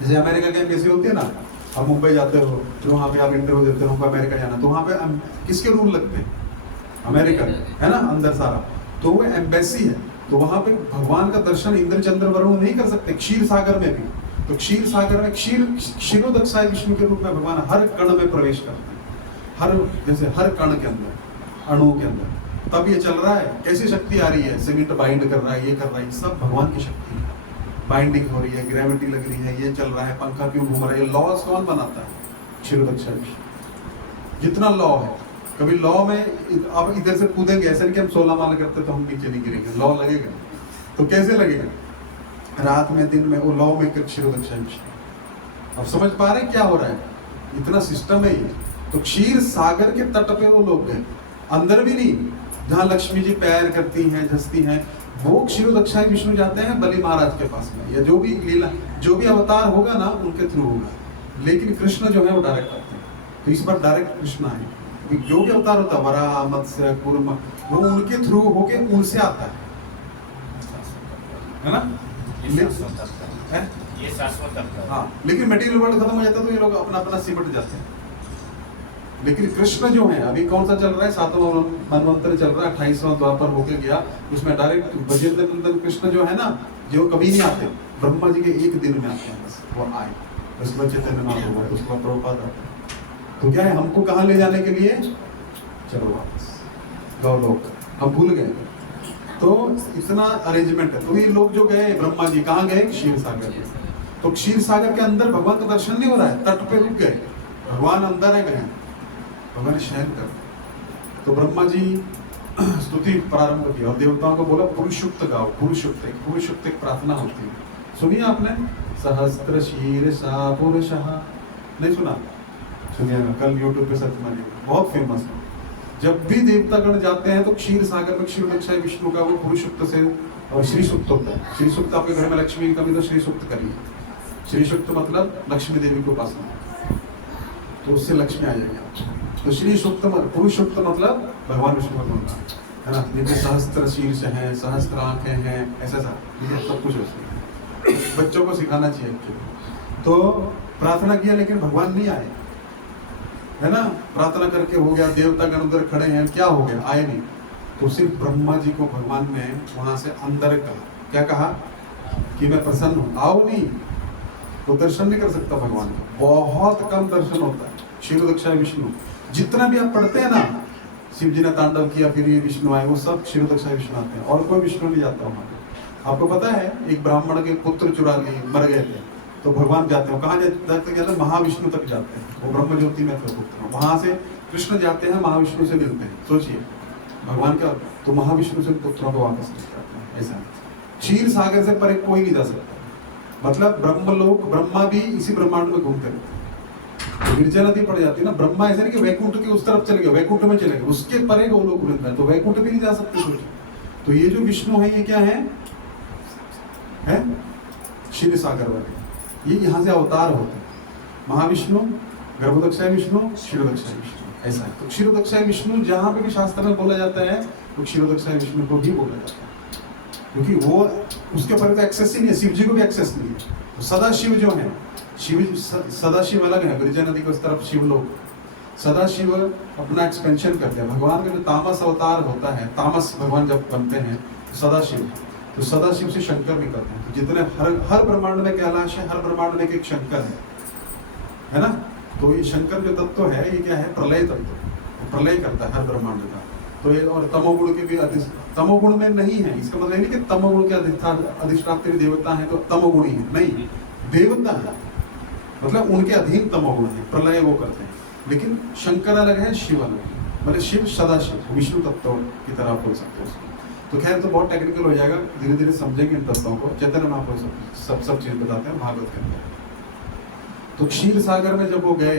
जैसे अमेरिका की एम्बेसी होती है ना, आप मुंबई जाते हो तो वहाँ पे आप इंटरव्यू देते हो, अमेरिका जाना, तो वहाँ पे किसके रूल लगते हैं, अमेरिका है ना अंदर सारा, तो वो एम्बेसी है। तो वहाँ पे भगवान का दर्शन इंद्र चंद्र वरुण नहीं कर सकते, क्षीर सागर में भी। तो क्षीर सागर में क्षीरोदक्षाय विष्णु के रूप में भगवान हर कण में प्रवेश करते हैं, हर जैसे हर कण के अंदर, अणु के अंदर। तब ये चल रहा है, कैसी शक्ति आ रही है, सीमेंट बाइंड कर रहा है, ये कर रहा है, सब भगवान की शक्ति है। बाइंडिंग हो रही है, ग्रेविटी लग रही है, ये चल रहा है, पंखा क्यों घूम रहा है, लॉस कौन बनाता है, क्षीरोदक्षाय विष्णु। जितना लॉ है, कभी लॉ में आप इधर से कूदेंगे, ऐसे नहीं कि हम 16 माला करते तो हम नीचे नहीं गिरेंगे, लॉ लगेगा। तो कैसे लगेगा, रात में दिन में, वो लॉ में क्षीरोदक्षाय विष्णु। अब समझ पा रहे क्या हो रहा है, इतना सिस्टम है ये। तो क्षीर सागर के तट पे वो लोग गए, अंदर भी नहीं, जहाँ लक्ष्मी जी पैर करती हैं, धसती हैं, वो क्षीरोदक्षाय विष्णु जाते हैं बलि महाराज के पास में, या जो भी लीला, जो भी अवतार होगा ना उनके थ्रू होगा। लेकिन कृष्ण जो है वो डायरेक्ट आते हैं, तो इस बार डायरेक्ट कृष्ण आए। जो भी अवतार होता है, वराह, मत्स्य, कूर्म, वो उनके थ्रू होके उनसे आता है ना। ये शाश्वत है। हाँ, लेकिन मटेरियल वर्ल्ड खत्म हो जाता है तो ये लोग अपना अपना सिमट जाते हैं। लेकिन कृष्ण जो है, अभी कौन सा चल रहा है, 7वां मनवंतर चल रहा है, 28वां द्वापर होके गया, उसमें डायरेक्ट ब्रजेंद्र नंदन कृष्ण जो है ना, जो कभी नहीं आते, ब्रह्मा जी के एक दिन में आते हैं, बस वो आए, उसके बाद चैतन्य महाप्रभु, उसके बाद प्रभुपाद आते हैं। तो क्या है, हमको कहाँ ले जाने के लिए, चलो वापस गौलोक, हम भूल गए। तो इतना अरेंजमेंट है। तो ये लोग जो गए, ब्रह्मा जी कहाँ गए, क्षीर सागर। तो क्षीर सागर के अंदर भगवान का दर्शन नहीं हो रहा है, तट पे रुक गए, भगवान अंदर है, गए भगवान शयन कर। तो ब्रह्मा जी स्तुति प्रारंभ की और देवताओं को बोला पुरुषुक्त गाओ, पुरुषुक्त एक प्रार्थना होती है, सुनिए आपने, सहस्त्र शीर्षा पुरुषः, नहीं सुना, सुनिएगा, कल यूट्यूब पे सर्च मारिएगा, बहुत फेमस है। जब भी देवतागण जाते हैं तो क्षीर सागर में क्षीरोदक्षाय विष्णु का वो पुरुषुक्त से, और श्री सुक्त होता है। श्री सुक्त, आपके घर में लक्ष्मी की कमी तो श्री सुक्त करिए। श्री सुक्त मतलब लक्ष्मी देवी को उपासना, तो उससे लक्ष्मी आ जाएगी। तो श्री सुक्त पुरुषुक्त मतलब भगवान विष्णु भगवान का, है ना, जिनके सहस्त्र शीर्ष हैं, सहस्त्र आंखें हैं, ऐसा सब कुछ है। बच्चों को सिखाना चाहिए। तो प्रार्थना किया लेकिन भगवान नहीं आए, है ना, प्रार्थना करके हो गया, देवता गण उधर खड़े हैं, क्या हो गया, आए नहीं। तो सिर्फ ब्रह्मा जी को भगवान ने वहां से अंदर कहा, क्या कहा कि मैं प्रसन्न हूँ, आओ नहीं, तो दर्शन नहीं कर सकता भगवान का, बहुत कम दर्शन होता है। क्षीरोदक्षाय विष्णु जितना भी आप पढ़ते हैं ना, शिव जी ने तांडव किया फिर ये विष्णु आए, वो सब क्षीरोदक्षाय विष्णु आते हैं, और कोई विष्णु नहीं जाता वहां पे। आपको पता है एक ब्राह्मण के पुत्र चुरा लिए, मर गए थे, तो भगवान जाते हैं, कहाँ जाते हैं, महाविष्णु तक जाते हैं, वो ब्रह्म ज्योति में थे पुत्र, वहां से कृष्ण जाते हैं, महाविष्णु से मिलते हैं। सोचिए भगवान का, तो महाविष्णु से पुत्रों को वापस लेकर आते हैं। ऐसा क्षीर सागर से परे कोई नहीं जा सकता, मतलब ब्रह्मलोक, ब्रह्मा भी इसी ब्रह्मांड में घूमते रहते हैं। तो गिरजा नदी पड़ जाती है ना, ब्रह्मा ऐसा नहीं कि वैकुंठ के उस तरफ चले गए, वैकुंठ में चले गए, उसके परे गोलोक वृंद है, तो वैकुंठ भी नहीं जा सकते। सोचिए, तो ये जो विष्णु है ये क्या है क्षीर सागर वाले, ये यहाँ से अवतार होते हैं। महाविष्णु, गर्भोदक्षाय विष्णु, क्षीरोदक्षाय विष्णु, ऐसा है। तो क्षीरोदक्षाय विष्णु जहाँ पे भी शास्त्र में बोला जाता है, तो क्षीरोदक्षाय विष्णु को भी बोला जाता है, क्योंकि वो उसके ऊपर तो एक्सेस ही नहीं है, शिव जी को भी एक्सेस नहीं है। तो सदाशिव जो है, शिव सदाशिव अलग है, गिरिजा नदी के उस तरफ शिव लोग, सदाशिव अपना एक्सपेंशन करते हैं। भगवान का जो तामस अवतार होता है, तामस भगवान जब बनते हैं तो सदाशिव, तो सदाशिव से शंकर निकलते हैं। तो जितने हर ब्रह्मांड में कैलाश है, हर ब्रह्मांड में एक शंकर है ना। तो ये शंकर जो तत्व है ये क्या है, प्रलय तत्व, प्रलय करता है हर ब्रह्मांड का। तो ये और तमोगुण के भी तमोगुण में नहीं है, इसका मतलब नहीं कि तमोगुण के अधिष्ठात्री देवता है तो तमोगुणी है, नहीं, देवता है मतलब उनके अधीन तमोगुण है, प्रलय वो करते हैं। लेकिन शंकर अलग है, शिव अलग है, मतलब शिव सदाशिव विष्णु तत्व की तरह बोल सकते हैं। तो खैर तो बहुत टेक्निकल हो जाएगा, धीरे धीरे समझेंगे इन तत्वों को। चैतन्य महाप्रभु सब चीज बताते हैं भागवत के अंदर। तो क्षीर सागर में जब वो गए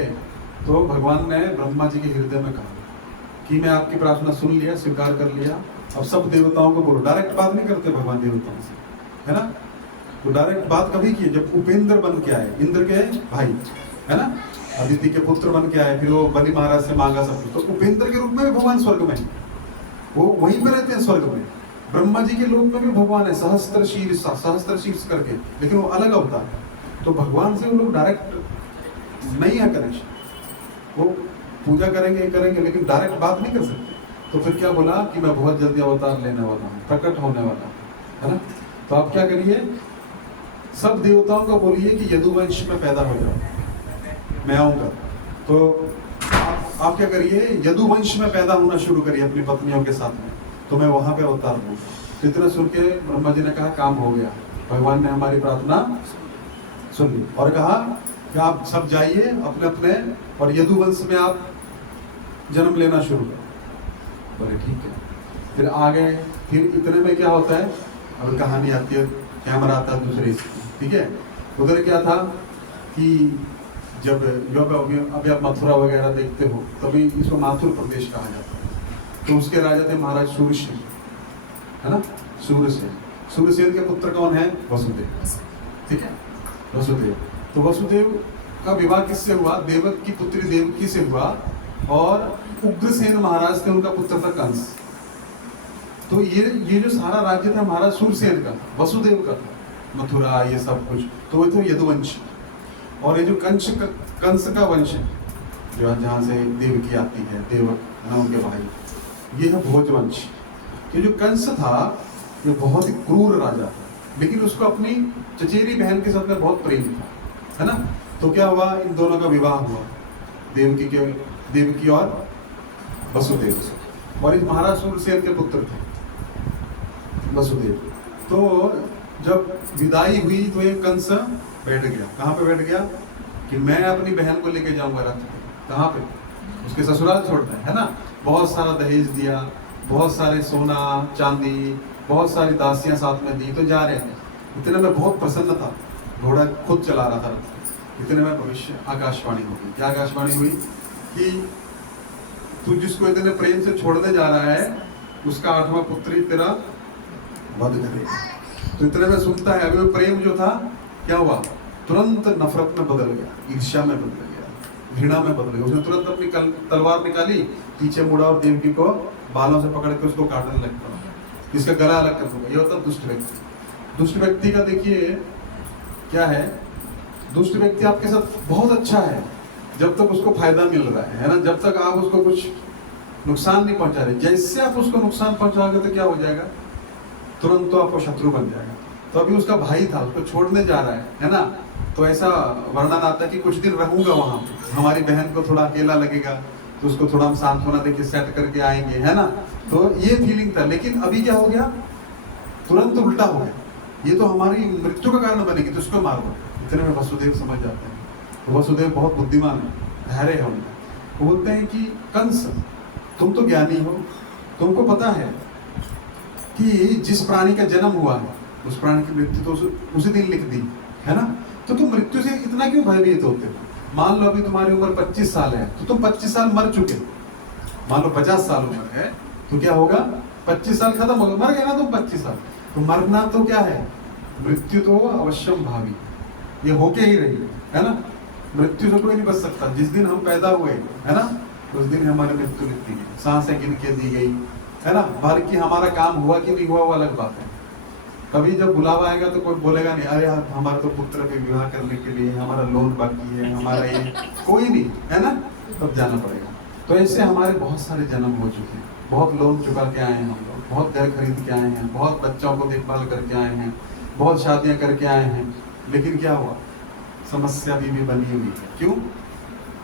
तो भगवान ने ब्रह्मा जी के हृदय में कहा कि मैं आपकी प्रार्थना सुन लिया, स्वीकार कर लिया, अब सब देवताओं को बोलो। डायरेक्ट बात नहीं करते भगवान देवताओं से, है ना। तो डायरेक्ट बात कभी की जब उपेंद्र बन के आए, इंद्र के भाई, है ना, अदिति के पुत्र बन के आए, फिर वो बलि महाराज से मांगा सब कुछ। तो उपेंद्र के रूप में भी भगवान स्वर्ग में, वो वहीं पे रहते हैं स्वर्ग में। ब्रह्मा जी के लोक में भी भगवान है, सहस्त्र शीर्ष करके, लेकिन वो अलग अवतार है। तो भगवान से वो लोग डायरेक्ट नहीं है कनेक्शन, वो पूजा करेंगे लेकिन डायरेक्ट बात नहीं कर सकते। तो फिर क्या बोला कि मैं बहुत जल्दी अवतार लेने वाला हूँ, प्रकट होने वाला हूँ, है ना। तो आप क्या करिए, सब देवताओं को बोलिए कि यदुवंश में पैदा हो जाओ, मैं आऊंगा। तो आप क्या करिए, यदुवंश में पैदा होना शुरू करिए अपनी पत्नियों के साथ में, तो मैं वहां पे अवतार दूंगा। इतना सुन के ब्रह्मा जी ने कहा काम हो गया, भगवान ने हमारी प्रार्थना सुन ली और कहा कि आप सब जाइए अपने अपने और यदुवंश में आप जन्म लेना शुरू करो। बोले ठीक है। फिर आगे, फिर इतने में क्या होता है, अब कहानी आती है, कैमरा आता है दूसरे, ठीक है। उधर क्या था कि जब अभी आप मथुरा वगैरह देखते हो, तभी इसको माथुर प्रदेश कहा जाता है। तो उसके राजा थे महाराज सूर्यसेन, है ना, सूर्यसेन के पुत्र कौन है, वसुदेव, ठीक है, वसुदेव। तो वसुदेव का विवाह किससे हुआ, देवक की पुत्री देवकी से हुआ, और उग्रसेन महाराज थे, उनका पुत्र था कंस। तो ये जो सारा राज्य था महाराज सूर्यसेन का, वसुदेव का था, मथुरा ये सब कुछ, तो वो थे यदुवंश। और ये जो कंस का वंश है, जो जहाँ से देवकी आती है, देवक है ना उनके भाई, ये है भोजवंश। ये जो कंस था ये बहुत ही क्रूर राजा था, लेकिन उसको अपनी चचेरी बहन के साथ में बहुत प्रेम था, है ना। तो क्या हुआ, इन दोनों का विवाह हुआ, देवकी और वसुदेव, और इस महाराज सूर्यसेन के पुत्र थे वसुदेव। तो जब विदाई हुई तो ये कंस बैठ गया, कहाँ पे बैठ गया कि मैं अपनी बहन को लेके जाऊंगा रथ पे, कहाँ पे, उसके ससुराल छोड़ता है ना। बहुत सारा दहेज दिया, बहुत सारे सोना चांदी, बहुत सारी दासियां साथ में दी, तो जा रहे थे। इतने में बहुत प्रसन्न था, घोड़ा खुद चला रहा था रथ। इतने में भविष्य आकाशवाणी हो गई। क्या आकाशवाणी हुई कि तू जिसको इतने प्रेम से छोड़ने जा रहा है, उसका 8वां पुत्र ही तेरा वध करेगा। तो इतने में सुनता है, अभी प्रेम जो था क्या हुआ, तुरंत नफरत में बदल गया, ईर्ष्या में बदल गया, घृणा में बदल गया। उसने तुरंत अपनी तलवार निकाली, पीछे मुड़ा और देवकी को बालों से पकड़ के उसको काटने लग पड़ा, इसका गला अलग कर दूंगा। ये होता दुष्ट व्यक्ति। दुष्ट व्यक्ति का देखिए क्या है, दुष्ट व्यक्ति आपके साथ बहुत अच्छा है जब तक उसको फायदा मिल रहा है ना, जब तक आप उसको कुछ नुकसान नहीं पहुंचा रहे। जैसे आप उसको नुकसान पहुंचाओगे तो क्या हो जाएगा, तुरंत तो आपको शत्रु बन जाएगा। तो अभी उसका भाई था, उसको छोड़ने जा रहा है ना, तो ऐसा वर्णन आता है कि कुछ दिन रहूंगा वहां पे, हमारी बहन को थोड़ा अकेला लगेगा तो उसको थोड़ा हम सांत्वना देके सेट करके आएंगे, है ना। तो ये फीलिंग था। लेकिन अभी क्या हो गया, तुरंत उल्टा हो गया, ये तो हमारी मृत्यु का कारण बनेगी, तो उसको मार दो। इतने में वसुदेव समझ जाते हैं। तो वसुदेव बहुत बुद्धिमान है, धैर्य है उनका। वो बोलते हैं कि कंस, तुम तो ज्ञानी हो, तुमको पता है कि जिस प्राणी का जन्म हुआ है उस प्राणी की मृत्यु तो उसी दिन लिख दी है ना, तो तुम मृत्यु से इतना क्यों भयभीत होते हो? मान लो अभी तुम्हारी उम्र 25 साल है, तो तुम 25 साल मर चुके। मान लो 50 साल उम्र है तो क्या होगा, 25 साल खत्म होगा, मर गए ना तुम 25 साल। तो मरना तो क्या है, मृत्यु तो अवश्यम भावी, ये होके ही रही है ना। मृत्यु से कोई नहीं बच सकता। जिस दिन हम पैदा हुए है ना, उस दिन हमारी मृत्यु लिख दी गई, सांसें गिन के दी गई है ना। भर की हमारा काम हुआ कि नहीं हुआ वो अलग बात है। कभी जब बुलावा आएगा तो कोई बोलेगा नहीं, अरे यार हमारा तो पुत्र के विवाह करने के लिए हमारा लोन बाकी है, हमारा ये कोई नहीं है ना, तब जाना पड़ेगा। तो ऐसे हमारे बहुत सारे जन्म हो चुके हैं, बहुत लोन चुका के आए हैं हम लोग, बहुत घर खरीद के आए हैं, बहुत बच्चों को देखभाल करके आए हैं, बहुत शादियां करके आए हैं। लेकिन क्या हुआ, समस्या भी बनी हुई है। क्यों?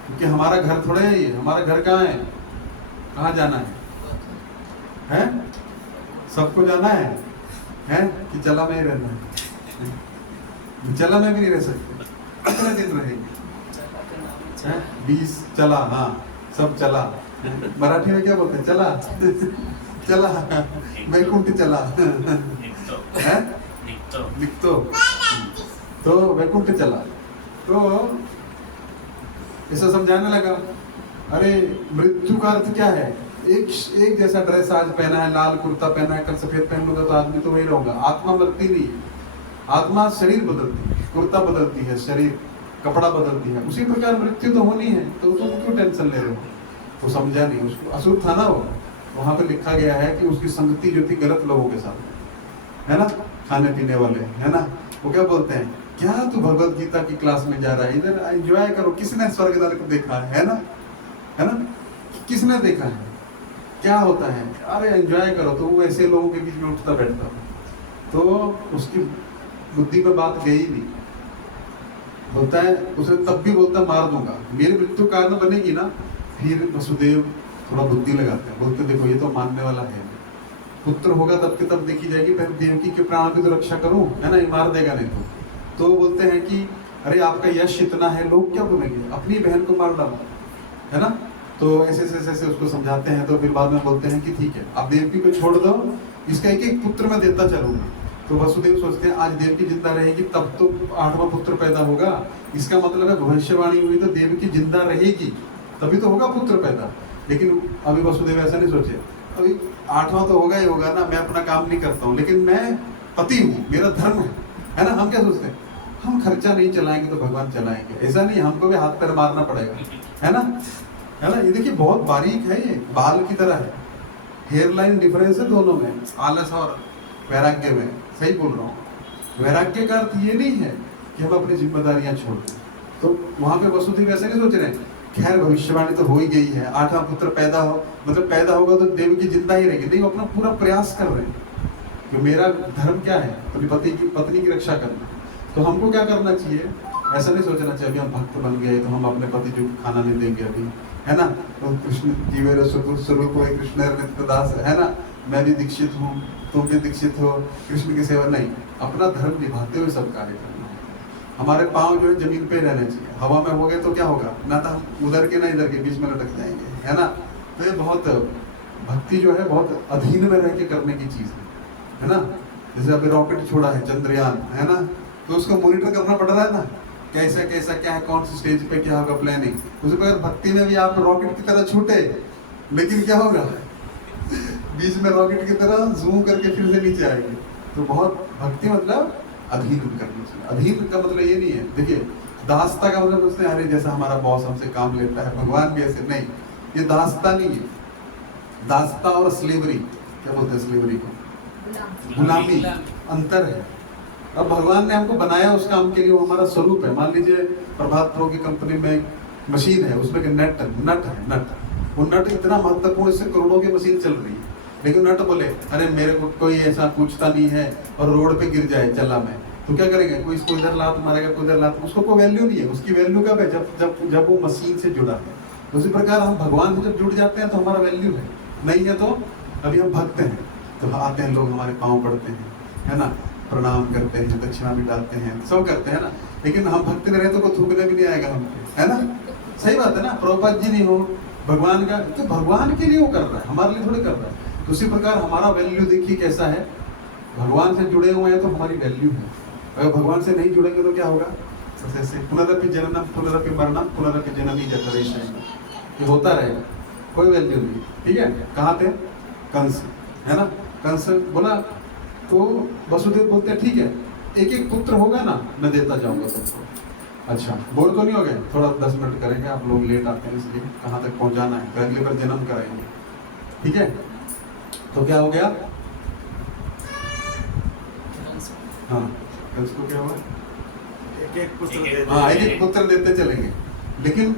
क्योंकि हमारा घर थोड़ा है ये, हमारा घर कहाँ है, कहाँ जाना है? सबको जाना है कि चला में ही रहना है? चला में भी नहीं रह सकते, कितने दिन रहेंगे? 20 चला, हाँ सब चला। मराठी में क्या बोलते हैं, चला चला, वैकुंठ चला है, लिखतो तो वैकुंठ चला। तो ऐसा समझाने लगा, अरे मृत्यु का अर्थ क्या है, एक जैसा ड्रेस आज पहना है, लाल कुर्ता पहना है, कल सफेद पहन लूंगा तो आदमी तो वही रहूंगा। आत्मा मरती नहीं है, आत्मा शरीर बदलती है, कुर्ता बदलती है, शरीर कपड़ा बदलती है, उसी प्रकार मृत्यु तो होनी है। तो तुम क्यों टेंशन ले रहे हो? वो समझा नहीं, उसको असुर था ना वो। वहां पे लिखा गया है कि उसकी संगति जो थी गलत लोगों के साथ है ना, खाने पीने वाले है ना। वो क्या बोलते हैं, क्या तू भगवत गीता की क्लास में जा रहा है, इधर एंजॉय करो। किसने स्वर्ग नरक देखा है ना, है ना, किसने देखा है, क्या होता है, अरे एंजॉय करो। तो वो ऐसे लोगों के बीच में उठता बैठता, तो उसकी बुद्धि में बात गई नहीं। बोलता है, उसे तब भी बोलता मार दूंगा, मेरी मृत्यु कारण बनेगी ना। फिर वसुदेव थोड़ा बुद्धि लगाते हैं, बोलते देखो ये तो मानने वाला है, पुत्र होगा तब के तब देखी जाएगी, पहले देवकी के प्राण की तो रक्षा करूं, है ना, ये मार देगा नहीं तो बोलते हैं कि अरे आपका यश इतना है, लोग क्या बोलेंगे, अपनी बहन को मार डालो, है ना। तो ऐसे उसको समझाते हैं। तो फिर बाद में बोलते हैं कि ठीक है आप देवकी को छोड़ दो, इसका एक एक पुत्र मैं देता चलूंगा। तो वसुदेव सोचते हैं आज देवकी जिंदा रहेगी तब तो 8वां पुत्र पैदा होगा, इसका मतलब है भविष्यवाणी हुई तो देवकी जिंदा रहेगी तभी तो होगा पुत्र पैदा। लेकिन अभी वसुदेव ऐसा नहीं सोचे, अभी 8वां तो होगा ही होगा ना, मैं अपना काम नहीं करता हूँ, लेकिन मैं पति हूँ, मेरा धर्म है ना। हम क्या सोचते हैं, हम खर्चा नहीं चलाएंगे तो भगवान चलाएंगे, ऐसा नहीं, हमको भी हाथ पैर मारना पड़ेगा, है ना, है ना। ये देखिए बहुत बारीक है, ये बाल की तरह है, हेयर लाइन डिफरेंस है दोनों में, आलस और वैराग्य में। सही बोल रहा हूँ। वैराग्य का अर्थ ये नहीं है कि हम अपनी जिम्मेदारियां छोड़ दें। तो वहां पे वसुदेव ऐसे नहीं सोच रहे, खैर भविष्यवाणी तो हो ही गई है, 8वां पुत्र पैदा हो मतलब पैदा होगा तो देवकी जिंदा ही रहेगी, नहीं, वो अपना पूरा प्रयास कर रहे हैं कि मेरा धर्म क्या है, अपनी पत्नी की रक्षा करना। तो हमको क्या करना चाहिए, ऐसा नहीं सोचना चाहिए अभी हम भक्त बन गए तो हम अपने पति को खाना नहीं देंगे अभी, है ना। तो कृष्ण जीवेर स्वरूप हो, कृष्ण नित्यदास है ना, मैं भी दीक्षित हूँ, तुम भी दीक्षित हो, कृष्ण की सेवा नहीं, अपना धर्म निभाते हुए सब कार्य करना है। हमारे पाँव जो है जमीन पे रहने चाहिए, हवा में हो गए तो क्या होगा, ना तो हम उधर के ना इधर के बीच में लटक जाएंगे, है ना। तो ये बहुत भक्ति जो है बहुत अधीन में रह के करने की चीज़ है ना। जैसे अभी रॉकेट छोड़ा है चंद्रयान, है ना, तो उसको मॉनिटर करना पड़ रहा है ना, कैसा कैसा क्या है, कौन सी स्टेज पे क्या होगा प्लानिंग। उसी प्रकार भक्ति में भी आप रॉकेट की तरह छूटे, लेकिन क्या होगा बीच में रॉकेट की तरह जूम करके फिर से नीचे आएंगे। तो बहुत भक्ति मतलब अधीन करनी चाहिए। अधीन का मतलब ये नहीं है, देखिए दासता का मतलब उसने अरे जैसा हमारा बॉस हमसे काम लेता है, भगवान भी ऐसे नहीं, ये दासता नहीं है। दासता और स्लेवरी, क्या बोलते हैं स्लेवरी को, गुलामी, अंतर है। अब भगवान ने हमको बनाया उस काम के लिए, वो हमारा स्वरूप है। मान लीजिए प्रभात प्रो की कंपनी में एक मशीन है, उसमें नट है, वो नट इतना महत्वपूर्ण, इससे करोड़ों की मशीन चल रही है, लेकिन नट बोले अरे मेरे को कोई ऐसा पूछता नहीं है और रोड पे गिर जाए चला में, तो क्या करेंगे? कोई इसको इधर लात मारेगा, कोई इधर लात, उसको कोई वैल्यू नहीं है। उसकी वैल्यू कब है? जब जब जब वो मशीन से जुड़ा है। उसी प्रकार हम भगवान से जब जुड़ जाते हैं तो हमारा वैल्यू है, नहीं है तो अभी हम भक्त हैं तो आते हैं लोग हमारे पाँव पड़ते हैं, है ना, प्रणाम करते हैं, दक्षिणा भी डालते हैं, सब करते हैं ना, लेकिन हम भक्त नहीं रहे तो कोई थूकने भी नहीं आएगा हम पे, है ना? सही बात है ना? प्रभुपाद जी नहीं हो भगवान का, तो भगवान के लिए वो कर रहा है, हमारे लिए थोड़ी कर रहा है। तो उसी प्रकार हमारा वैल्यू देखिए कैसा है, भगवान से जुड़े हुए हैं तो हमारी वैल्यू है, अगर भगवान से नहीं जुड़ेंगे तो क्या होगा? जैसे पुनरपि जननम पुनरपि मरणम पुनरपि जननी जठरेशम, ये होता रहेगा, कोई वैल्यू नहीं। ठीक है, कहाँ थे? कंस, है ना? कंस बोला तो वसुदेव बोलते हैं ठीक है, एक एक पुत्र होगा ना मैं देता जाऊंगा सबको। अच्छा, बोर तो नहीं हो गए? थोड़ा 10 मिनट करेंगे, आप लोग लेट आते हैं इसलिए, कहाँ तक पहुंचाना है, फिर अगले बार जन्म कराएंगे। ठीक है, तो क्या हो गया? हाँ, कंस को क्या हुआ? एक एक पुत्र हाँ, एक एक पुत्र देते चलेंगे, लेकिन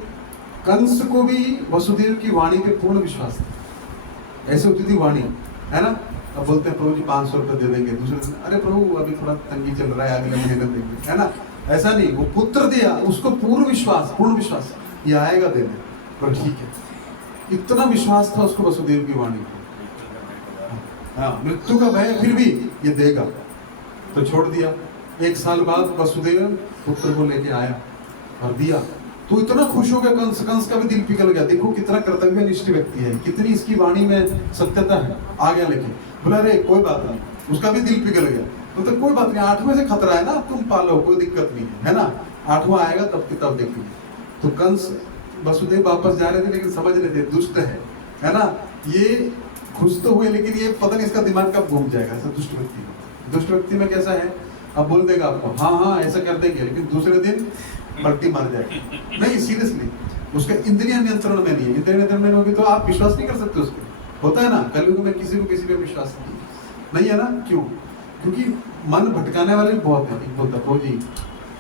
कंस को भी वसुदेव की वाणी पे पूर्ण विश्वास था। ऐसे होती थी वाणी, है ना? अब बोलते हैं प्रभु जी 500 रुपये दे देंगे, दूसरे दिन अरे प्रभु अभी थोड़ा तंगी चल रहा है, अगले महीने देंगे, है ना? ऐसा नहीं, वो पुत्र दिया, उसको पूर्ण विश्वास ये आएगा देने, पर ठीक है, इतना विश्वास था उसको वसुदेव की वाणी को। हाँ, मृत्यु का भय फिर भी ये देगा, तो छोड़ दिया। 1 साल बाद वसुदेव पुत्र को लेके आया और दिया, तो इतना खुश हो गया कंस, कंस का भी दिल पिघल गया। देखो कितना कर्तव्यनिष्ठ व्यक्ति है, कितनी इसकी वाणी में सत्यता है। आ गया लेके, बोला अरे कोई बात नहीं, उसका भी दिल पिघल गया। तो कोई बात नहीं, 8वें से खतरा है ना, तुम पालो, कोई दिक्कत नहीं है ना, 8वां आएगा तब की तब देखेंगे। तो कंस वसुदेव वापस जा रहे थे, लेकिन समझ रहे थे दुष्ट है ना, ये खुश तो हुए, लेकिन ये पता नहीं इसका दिमाग कब घूम जाएगा। ऐसा दुष्ट व्यक्ति में कैसा है, अब बोल देगा आपको हाँ ऐसा कर देंगे, लेकिन दूसरे दिन पलटी मार जाएगी। नहीं, सीरियसली, उसका इंद्रिय नियंत्रण में नहीं है। इंद्रिय नियंत्रण में होगी तो आप विश्वास नहीं कर सकते उसको, होता है ना, कलयुग में किसी को किसी पे विश्वास नहीं है ना। क्यों? क्योंकि मन भटकाने वाले बहुत है। एक बोलता प्रभु जी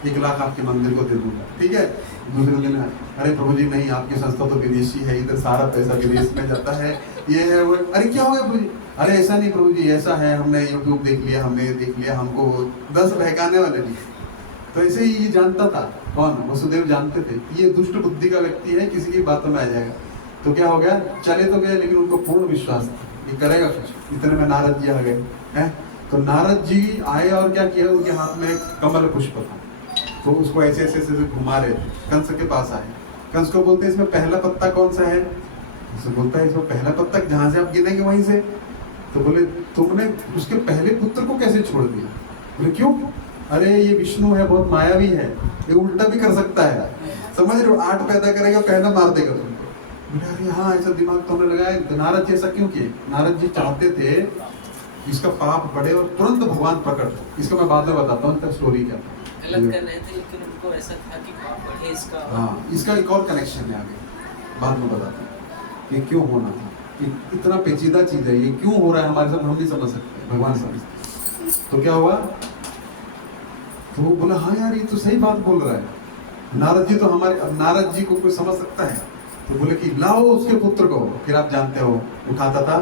1 लाख आपके मंदिर को दे दूंगा, ठीक है, दूसरे दिन अरे प्रभु जी नहीं, आपकी संस्था तो विदेशी है, इधर सारा पैसा विदेश में जाता है, ये है वो। अरे क्या हो गया प्रभु जी? अरे ऐसा नहीं प्रभु जी, ऐसा है, हमने यूट्यूब देख लिया, हमने देख लिया, हमको 10 बहकाने वाले नहीं। तो ऐसे ही ये जानता था, कौन? वसुदेव जानते थे कि ये दुष्ट बुद्धि का व्यक्ति है, किसी की बातों में आ जाएगा। तो क्या हो गया, चले तो गए, लेकिन उनको पूर्ण विश्वास था ये करेगा कुछ। इतने में नारद जी आ गए हैं, तो नारद जी आए और क्या किया, उनके हाथ में कमल पुष्प था, तो उसको ऐसे ऐसे ऐसे घुमा रहे थे। कंस के पास आए, कंस को बोलते हैं इसमें पहला पत्ता कौन सा है? उसको बोलता है इसमें पहला पत्ता जहां से आप गिनेंगे वहीं से। तो बोले तुमने उसके पहले पुत्र को कैसे छोड़ दिया? बोले क्यों? अरे ये विष्णु है, बहुत मायावी है, ये उल्टा भी कर सकता है, समझ रहे हो, 8 पैदा करेगा, पहला मार देगा तुमको। बोले अरे हाँ, ऐसा दिमाग तो हमने लगाया। तो नारद जी ऐसा क्यों किए? नारद जी चाहते थे इसका पाप बढ़े और तुरंत भगवान प्रकट। इसका मैं बाद में बताता हूँ इसका स्टोरी क्या था। गलत कर रहे थे, लेकिन उनको ऐसा था कि पाप बढ़े इसका। हाँ, इसका एक और कनेक्शन है, आगे बाद में बताता हूँ ये क्यों होना था। इतना पेचीदा चीज है, ये क्यों हो रहा है हमारे साथ, हम नहीं समझ सकते, भगवान समझते। तो क्या हुआ, तो वो बोला हाँ यार ये तो सही बात बोल रहा है नारद जी, तो हमारे नारद जी को कोई समझ सकता है। तो बोले कि लाओ उसके पुत्र को। फिर आप जानते हो, उठाता था,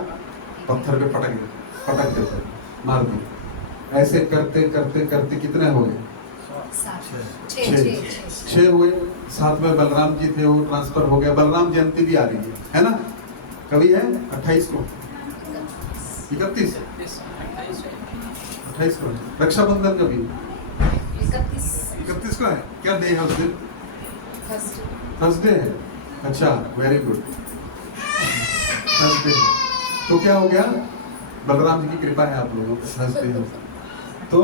पत्थर पे पटक देते, मार दिया। ऐसे करते करते करते कितने हो गए? 6 हुए। साथ में बलराम जी थे, वो ट्रांसफर हो गया। बलराम जयंती भी आ रही है ना, कभी है 28 को, 31 28 को रक्षाबंधन कभी 31 को है। क्या डे है उस दिन? थर्सडे है। अच्छा, वेरी गुड, थर्सडे। तो क्या हो गया, बलराम जी की कृपा है आप लोगों पे, थर्सडे है तो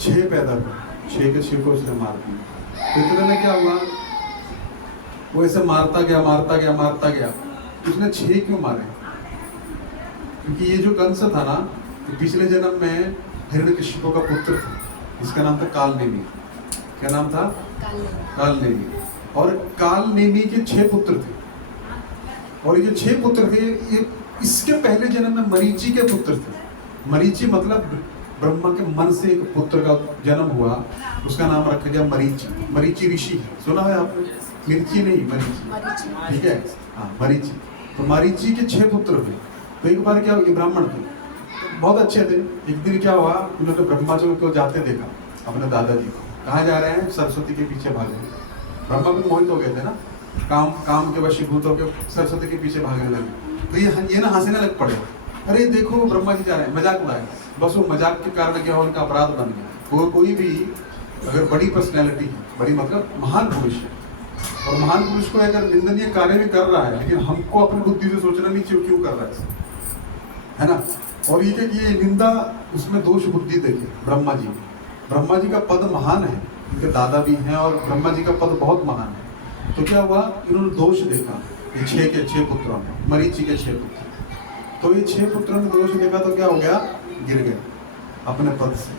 6 पैदा हुआ, 6 के 6 को उसने मार दिया। इतने में क्या हुआ, वो ऐसे मारता गया। उसने 6 क्यों मारे? क्योंकि ये जो कंस था ना, तो पिछले जन्म में हिरण्यकशिपु का पुत्र था, इसका नाम था कालनेमी। क्या नाम था? कालनेमी। और कालनेमी के 6 पुत्र थे, और ये जो 6 पुत्र थे, ये इसके पहले जन्म में मरीचि के पुत्र थे। मरीचि मतलब ब्रह्मा के मन से एक पुत्र का जन्म हुआ, उसका नाम रखा गया मरीचि। मरीचि ऋषि है, सुना है आपने? मिर्ची नहीं, मरीचि, ठीक है, हाँ मरीचि। तो मरीचि के 6 पुत्र थे। तो एक बार क्या, ये ब्राह्मण थे, बहुत अच्छे थे। एक दिन क्या हुआ, उन्होंने ब्रह्मा जी को जाते देखा, अपने दादाजी को। कहाँ जा रहे हैं? सरस्वती के पीछे भागे। ब्रह्मा भी मोहित हो गए थे ना, काम के वशीभूत होकर सरस्वती के पीछे भागने लगे। तो ये ना हंसने लग पड़े, अरे देखो ब्रह्मा जी जा रहे हैं, मजाक उड़ाए। बस वो मजाक के कारण क्या, उनका अपराध बन गया। कोई भी अगर बड़ी पर्सनैलिटी है, बड़ी मतलब महान पुरुष है, और महान पुरुष को अगर निंदनीय कार्य भी कर रहा है, लेकिन हमको अपनी बुद्धि से सोचना नहीं चाहिए क्यों कर रहा है, है ना। और ये निंदा, उसमें दोष बुद्धि देखिए ब्रह्मा जी का पद महान है, उनके दादा भी हैं और ब्रह्मा जी का पद बहुत महान है। तो क्या हुआ, इन्होंने दोष देखा, ये 6 के 6 पुत्रों में, मरीचि के 6 पुत्र। तो ये 6 पुत्रों ने दोष देखा तो क्या हो गया, गिर गए अपने पद से।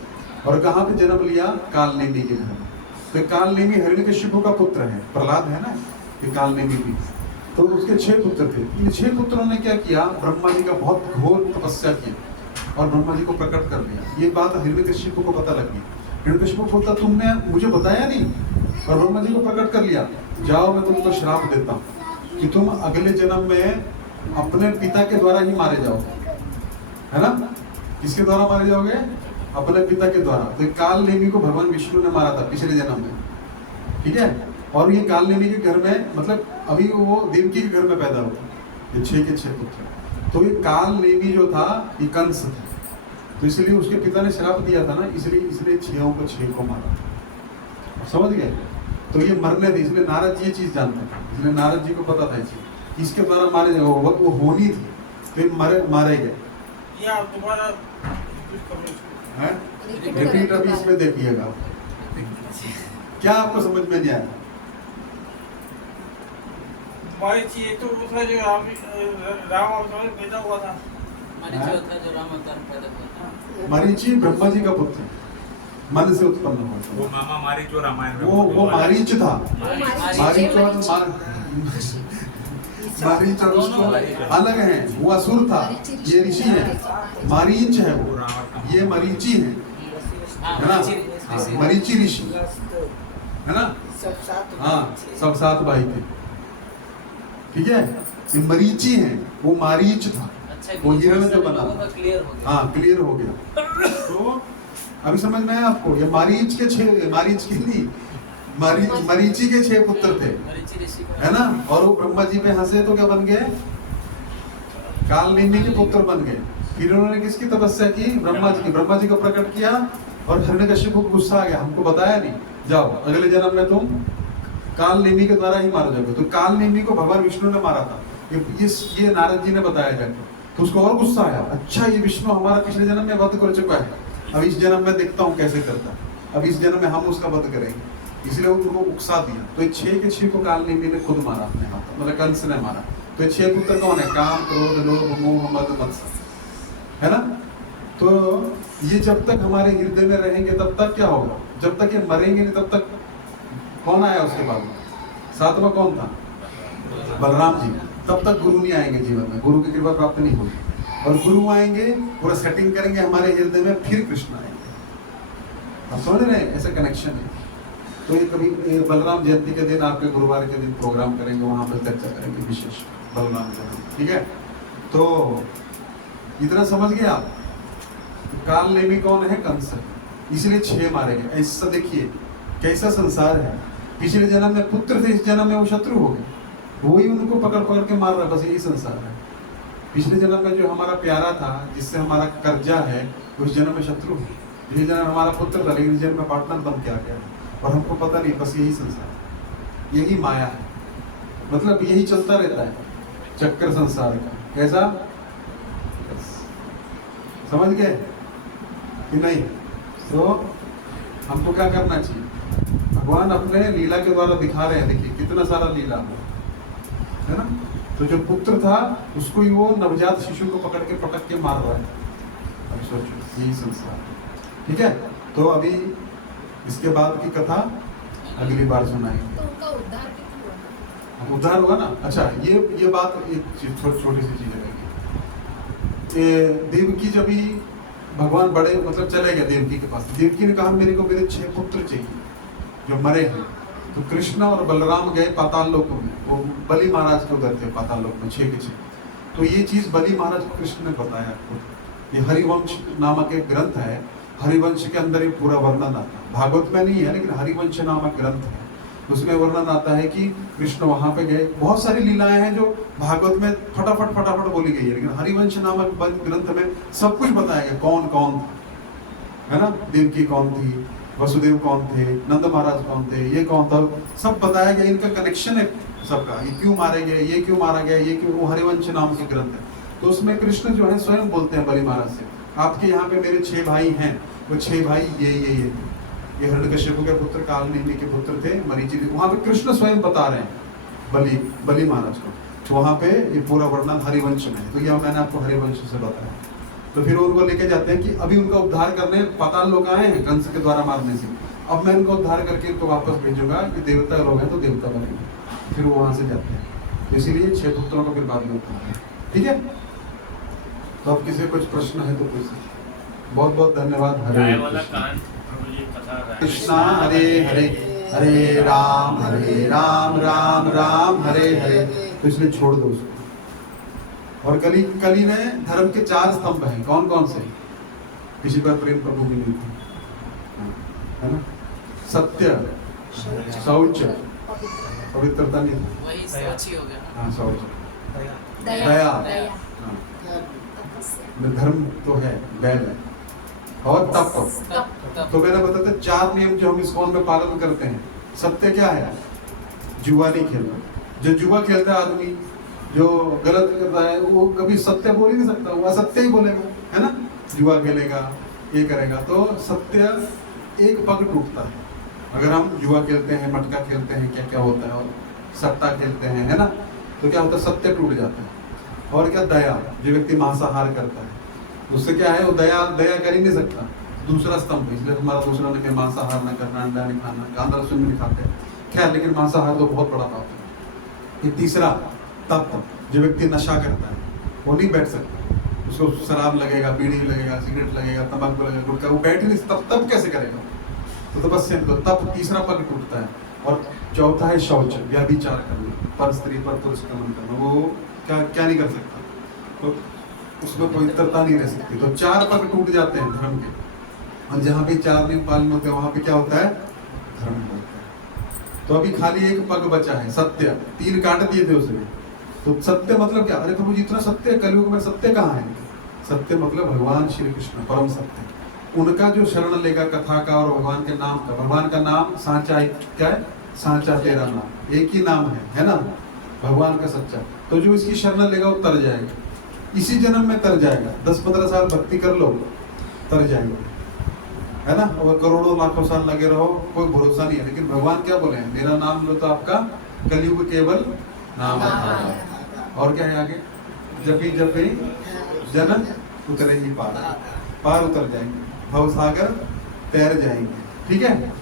और कहाँ पे जन्म लिया, कालनेमी के घर में। तो कालनेमी हिरण्यकशिपु का पुत्र है, प्रहलाद है ना, ये कालनेमी भी। तो उसके 6 पुत्र थे। इन 6 पुत्रों ने क्या किया, ब्रह्मा जी का बहुत घोर तपस्या की और ब्रह्मा जी को प्रकट कर लिया। ये बात हिरण्यकशिपु को पता लगी। हिरण्यकशिपु बोलता, तुमने मुझे बताया नहीं, और ब्रह्मा जी को प्रकट कर लिया। जाओ, मैं तुमको श्राप देता हूँ कि तुम अगले जन्म में अपने पिता के द्वारा ही मारे जाओगे, है ना। किसके द्वारा मारे जाओगे, अपने पिता के द्वारा। तो कालनेमी को भगवान विष्णु ने मारा था पिछले जन्म में, ठीक है। और ये कालनेमी के घर में, मतलब अभी वो देवकी के घर में पैदा हुआ, ये 6 के 6 पुत्र। तो ये कालनेमी जो था, ये कंस था, तो इसलिए उसके पिता ने श्राप दिया था ना, इसलिए 6 को मारा। समझ गए। तो ये मरने थे, इसलिए नारद जी ये चीज जानते थे, इसलिए नारद जी को पता था इसके द्वारा मारे जाए, वो होनी थी, तो मारे गए। रिपीट अभी इसमें देखिएगा, क्या आपको समझ में नहीं आया। तो वो था जो राम अवतार में पैदा हुआ था। जो राम अवतार में पैदा हुआ था। मरीचि ब्रह्मा जी का पुत्र, मन से उत्पन्न हुआ था। वो मामा मारीच जो रामायण में वो मारीच था। मारीच और उसको अलग है, वो असुर था, ये ऋषि है। मारीच है वो, ये मरीचि है, है ना। मरीचि ऋषि, है ना। हाँ, सब 7 भाई थे, ठीक है। ये मरीचि है, वो मारीच था, वो हिरण जो बना था। हाँ, क्लियर हो गया। तो अभी समझ में आया आपको। ये मरीचि के 6 पुत्र थे, है ना। और वो ब्रह्मा जी पे हंसे तो क्या बन गए, कालनेमी के पुत्र बन गए। फिर उन्होंने किसकी तपस्या की, ब्रह्मा जी की। ब्रह्मा जी को प्रकट किया और हिरण्यकशिपु को गुस्सा आ गया, हमको बताया नहीं, जाओ अगले जन्म में तुम कालनेमी के द्वारा ही मारा जाओगे। तो कालनेमी को भगवान विष्णु ने मारा था, ये नारद जी ने बताया जाके। तो उसको और गुस्सा आया, अच्छा ये विष्णु हमारा पिछले जन्म में वध कर चुका है, अब इस जन्म में देखता हूँ कैसे करता है, अब इस जन्म में हम उसका वध करेंगे। इसलिए उनको उकसा दिया। तो ये 6 के 6 को कालनेमी ने खुद मारा अपने हाथ, मतलब कंस ने मारा। तो ये 6 पुत्र कौन है, काम, क्रोध, लोभ, मोह, मद, मत्सर, है ना। तो ये जब तक हमारे हृदय में रहेंगे तब तक क्या होगा, जब तक ये मरेंगे नहीं तब तक। कौन आया उसके बाद, 7वां कौन था, बलराम जी। तब तक गुरु नहीं आएंगे जीवन में, गुरु की कृपा प्राप्त नहीं होगी। और गुरु आएंगे, पूरा सेटिंग करेंगे हमारे हृदय में, फिर कृष्ण आएंगे। आप समझ रहे हैं, ऐसा कनेक्शन है। तो ये कभी बलराम जयंती के दिन, आपके गुरुवार के दिन प्रोग्राम करेंगे, वहां पर चर्चा करेंगे विशेष बलराम जयंती, ठीक है। तो इतना समझ गए आप। तो कालनेमी कौन है, कंस है, इसलिए 6 मारे गए। ऐसा देखिए कैसा संसार है। पिछले जन्म में पुत्र थे, इस जन्म में वो शत्रु हो गए, वही उनको पकड़ पकड़ के मार रहा है। बस यही संसार है। पिछले जन्म में जो हमारा प्यारा था, जिससे हमारा कर्जा है, उस जन्म में शत्रु है। पिछले जन्म हमारा पुत्र था, लेकिन इस जन्म में पार्टनर बन के आ गया, और हमको पता नहीं। बस यही संसार, यही माया है, मतलब यही चलता रहता है चक्कर संसार का। कैसा, समझ गए कि नहीं। तो हमको क्या करना चाहिए, भगवान अपने लीला के द्वारा दिखा रहे हैं। देखिए कितना सारा लीला है ना। तो जो पुत्र था उसको ही वो नवजात शिशु को पकड़ के पटक के मार रहा है। अब सोचो, यही संसार, ठीक है। तो अभी इसके बाद की कथा अगली बार सुनाएंगे। तो उनका उद्धार कितना हुआ? उद्धार हुआ ना। अच्छा, ये बात एक छोटी सी चीज है। देवकी जब भी भगवान बड़े मतलब चले गए देवकी के पास, देवकी ने कहा मेरे को मेरे 6 पुत्र चाहिए जो मरे हैं। तो कृष्ण और बलराम गए पाताल लोक में, वो बलि महाराज के उधर थे पाताल लोक में 6 के 6। तो ये चीज बलि महाराज को कृष्ण ने बताया आपको। ये हरिवंश नामक एक ग्रंथ है, हरिवंश के अंदर ये पूरा वर्णन आता है, भागवत में नहीं है लेकिन हरिवंश नामक ग्रंथ है, उसमें वर्णन आता है कि कृष्ण वहां पे गए। बहुत सारी लीलाएं हैं जो भागवत में फटाफट फटाफट बोली गई है, लेकिन हरिवंश नामक ग्रंथ में सब कुछ बताया गया, कौन कौन था, है ना, देवकी कौन थी, वसुदेव कौन थे, नंद महाराज कौन थे, ये कौन था, सब बताया गया। इनका कनेक्शन है सबका, ये क्यों मारे गए, ये क्यों मारा गया, ये क्यों, वो हरिवंश नाम के ग्रंथ है। तो उसमें कृष्ण जो है स्वयं बोलते हैं बलि महाराज से, आपके यहाँ पे मेरे 6 भाई हैं, वो 6 भाई ये हिरण्यकश्यप के पुत्र, कालनेमि के पुत्र थे, मरीचि थे। वहां पे कृष्ण स्वयं बता रहे हैं बलि महाराज को। तो वहां पे ये पूरा वर्णन हरिवंश में है। तो यह मैंने आपको हरिवंश से बताया। तो फिर उनको लेके जाते हैं कि अभी उनका उद्धार करने पाताल लोग आए हैं कंस के द्वारा मारने से, अब मैं इनको उद्धार करके इनको वापस भेजूंगा कि देवता लोग हैं तो देवता बनेंगे। फिर वो वहां से जाते हैं। इसीलिए 6 पुत्रों को फिर बाद में उद्धार है। ठीक है, तो अब किसी कुछ प्रश्न है तो पूछ सकते। बहुत बहुत धन्यवाद। हरे कृष्णा हरे हरे, हरे राम राम राम हरे हरे। तो इसलिए छोड़ दो उसको। और कली में धर्म के 4 स्तंभ हैं, कौन कौन से? किसी पर प्रेम प्रभु भी नहीं था, है ना, सत्य, शौच, पवित्रता नहीं था, वही सच ही हो गया। हाँ शौच, दया, हाँ, धर्म तो है, बैल है, और तप। तो मैंने बताया था 4 नियम जो हम इस्कॉन में पालन करते हैं। सत्य क्या है? जुआ नहीं खेलना। जो जुआ खेलता है आदमी, जो गलत करता है, वो कभी सत्य बोल ही नहीं सकता, वो असत्य ही बोलेगा, है ना, जुआ खेलेगा, ये करेगा। तो सत्य एक पग टूटता है अगर हम जुआ खेलते हैं, मटका खेलते हैं, क्या क्या होता है, और सट्टा खेलते हैं, है ना, तो क्या होता है, सत्य टूट जाता है। और क्या, दया, जो व्यक्ति मांसाहार करता है उससे क्या है, वो दया कर ही नहीं सकता। दूसरा स्तंभ, इसलिए हमारा दूसरा ने मांसाहार न करना, अंडा नहीं खाना, कांदा लहसुन नहीं खाते हैं, खैर, लेकिन मांसाहार तो बहुत बड़ा पाप है। ये तीसरा तप, जो व्यक्ति नशा करता है वो नहीं बैठ सकता, उसको शराब लगेगा, बीड़ी लगेगा, सिगरेट लगेगा, तंबाकू लगेगा, गुटखा, वो बैठ ही नहीं, तब कैसे करेगा? तो तपस्या, तो तप तीसरा पग टूटता है। और चौथा है शौच, व्यभिचार करना, पर स्त्री पर पुरुष का मन करना, वो क्या नहीं कर सकता, तो उसमें पवित्रता नहीं रह सकती। तो 4 पग टूट जाते हैं धर्म के, और जहाँ भी 4 नियम पालन होते हैं वहां पे क्या होता है, धर्म होता है। तो अभी खाली एक पग बचा है, सत्य। 3 काट दिए थे उसने। तो सत्य मतलब क्या? अरे प्रभु जी इतना सत्य, कलयुग में सत्य कहाँ है? सत्य मतलब भगवान श्री कृष्ण परम सत्य। उनका जो शरण लेगा कथा का और भगवान के नाम का, भगवान का नाम सांचा, क्या है, सांचा तेरा नाम, एक ही नाम है ना, भगवान का सच्चा। तो जो इसकी शरण लेगा वो तर जाएगा, इसी जन्म में तर जाएगा। 10-15 साल भक्ति कर लो, तर जाएगा, है ना। और करोड़ों लाखों साल लगे रहो, कोई भरोसा नहीं है। लेकिन भगवान क्या बोले हैं, मेरा नाम लो तो आपका कलयुग केवल नाम है। और क्या है आगे, जपी जपी जन उतरेंगी पार उतर जाएंगे, भव सागर तैर जाएंगे। ठीक है,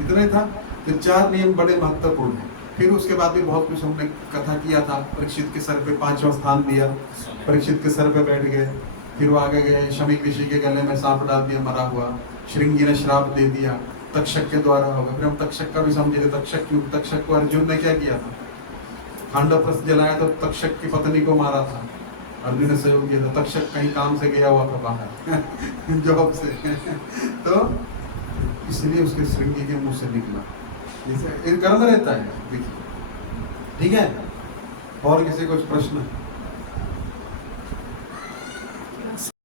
इतना ही था। तो 4 नियम बड़े महत्वपूर्ण हैं। फिर उसके बाद भी बहुत कुछ हमने कथा किया था। परीक्षित के सर पे 5वां स्थान दिया, परीक्षित के सर पे बैठ गए। फिर वो आगे गए, शमीक ऋषि के गले में सांप डाल दिया मरा हुआ, श्रृंगी ने श्राप दे दिया, तक्षक के द्वारा हो गया। फिर हम तक्षक का भी समझे थे, तक्षक क्यों, तक्षक को अर्जुन ने क्या किया था, खांडव प्रस्थ जलाया तो तक्षक की पत्नी को मारा था, अर्जुन ने सहयोग किया था। तक्षक कहीं काम से गया हुआ था बाहर जॉब से तो इसलिए उसके श्रृंगी के मुंह से निकला। कर्म रहता है, देखिए। ठीक है, और किसी कुछ प्रश्न?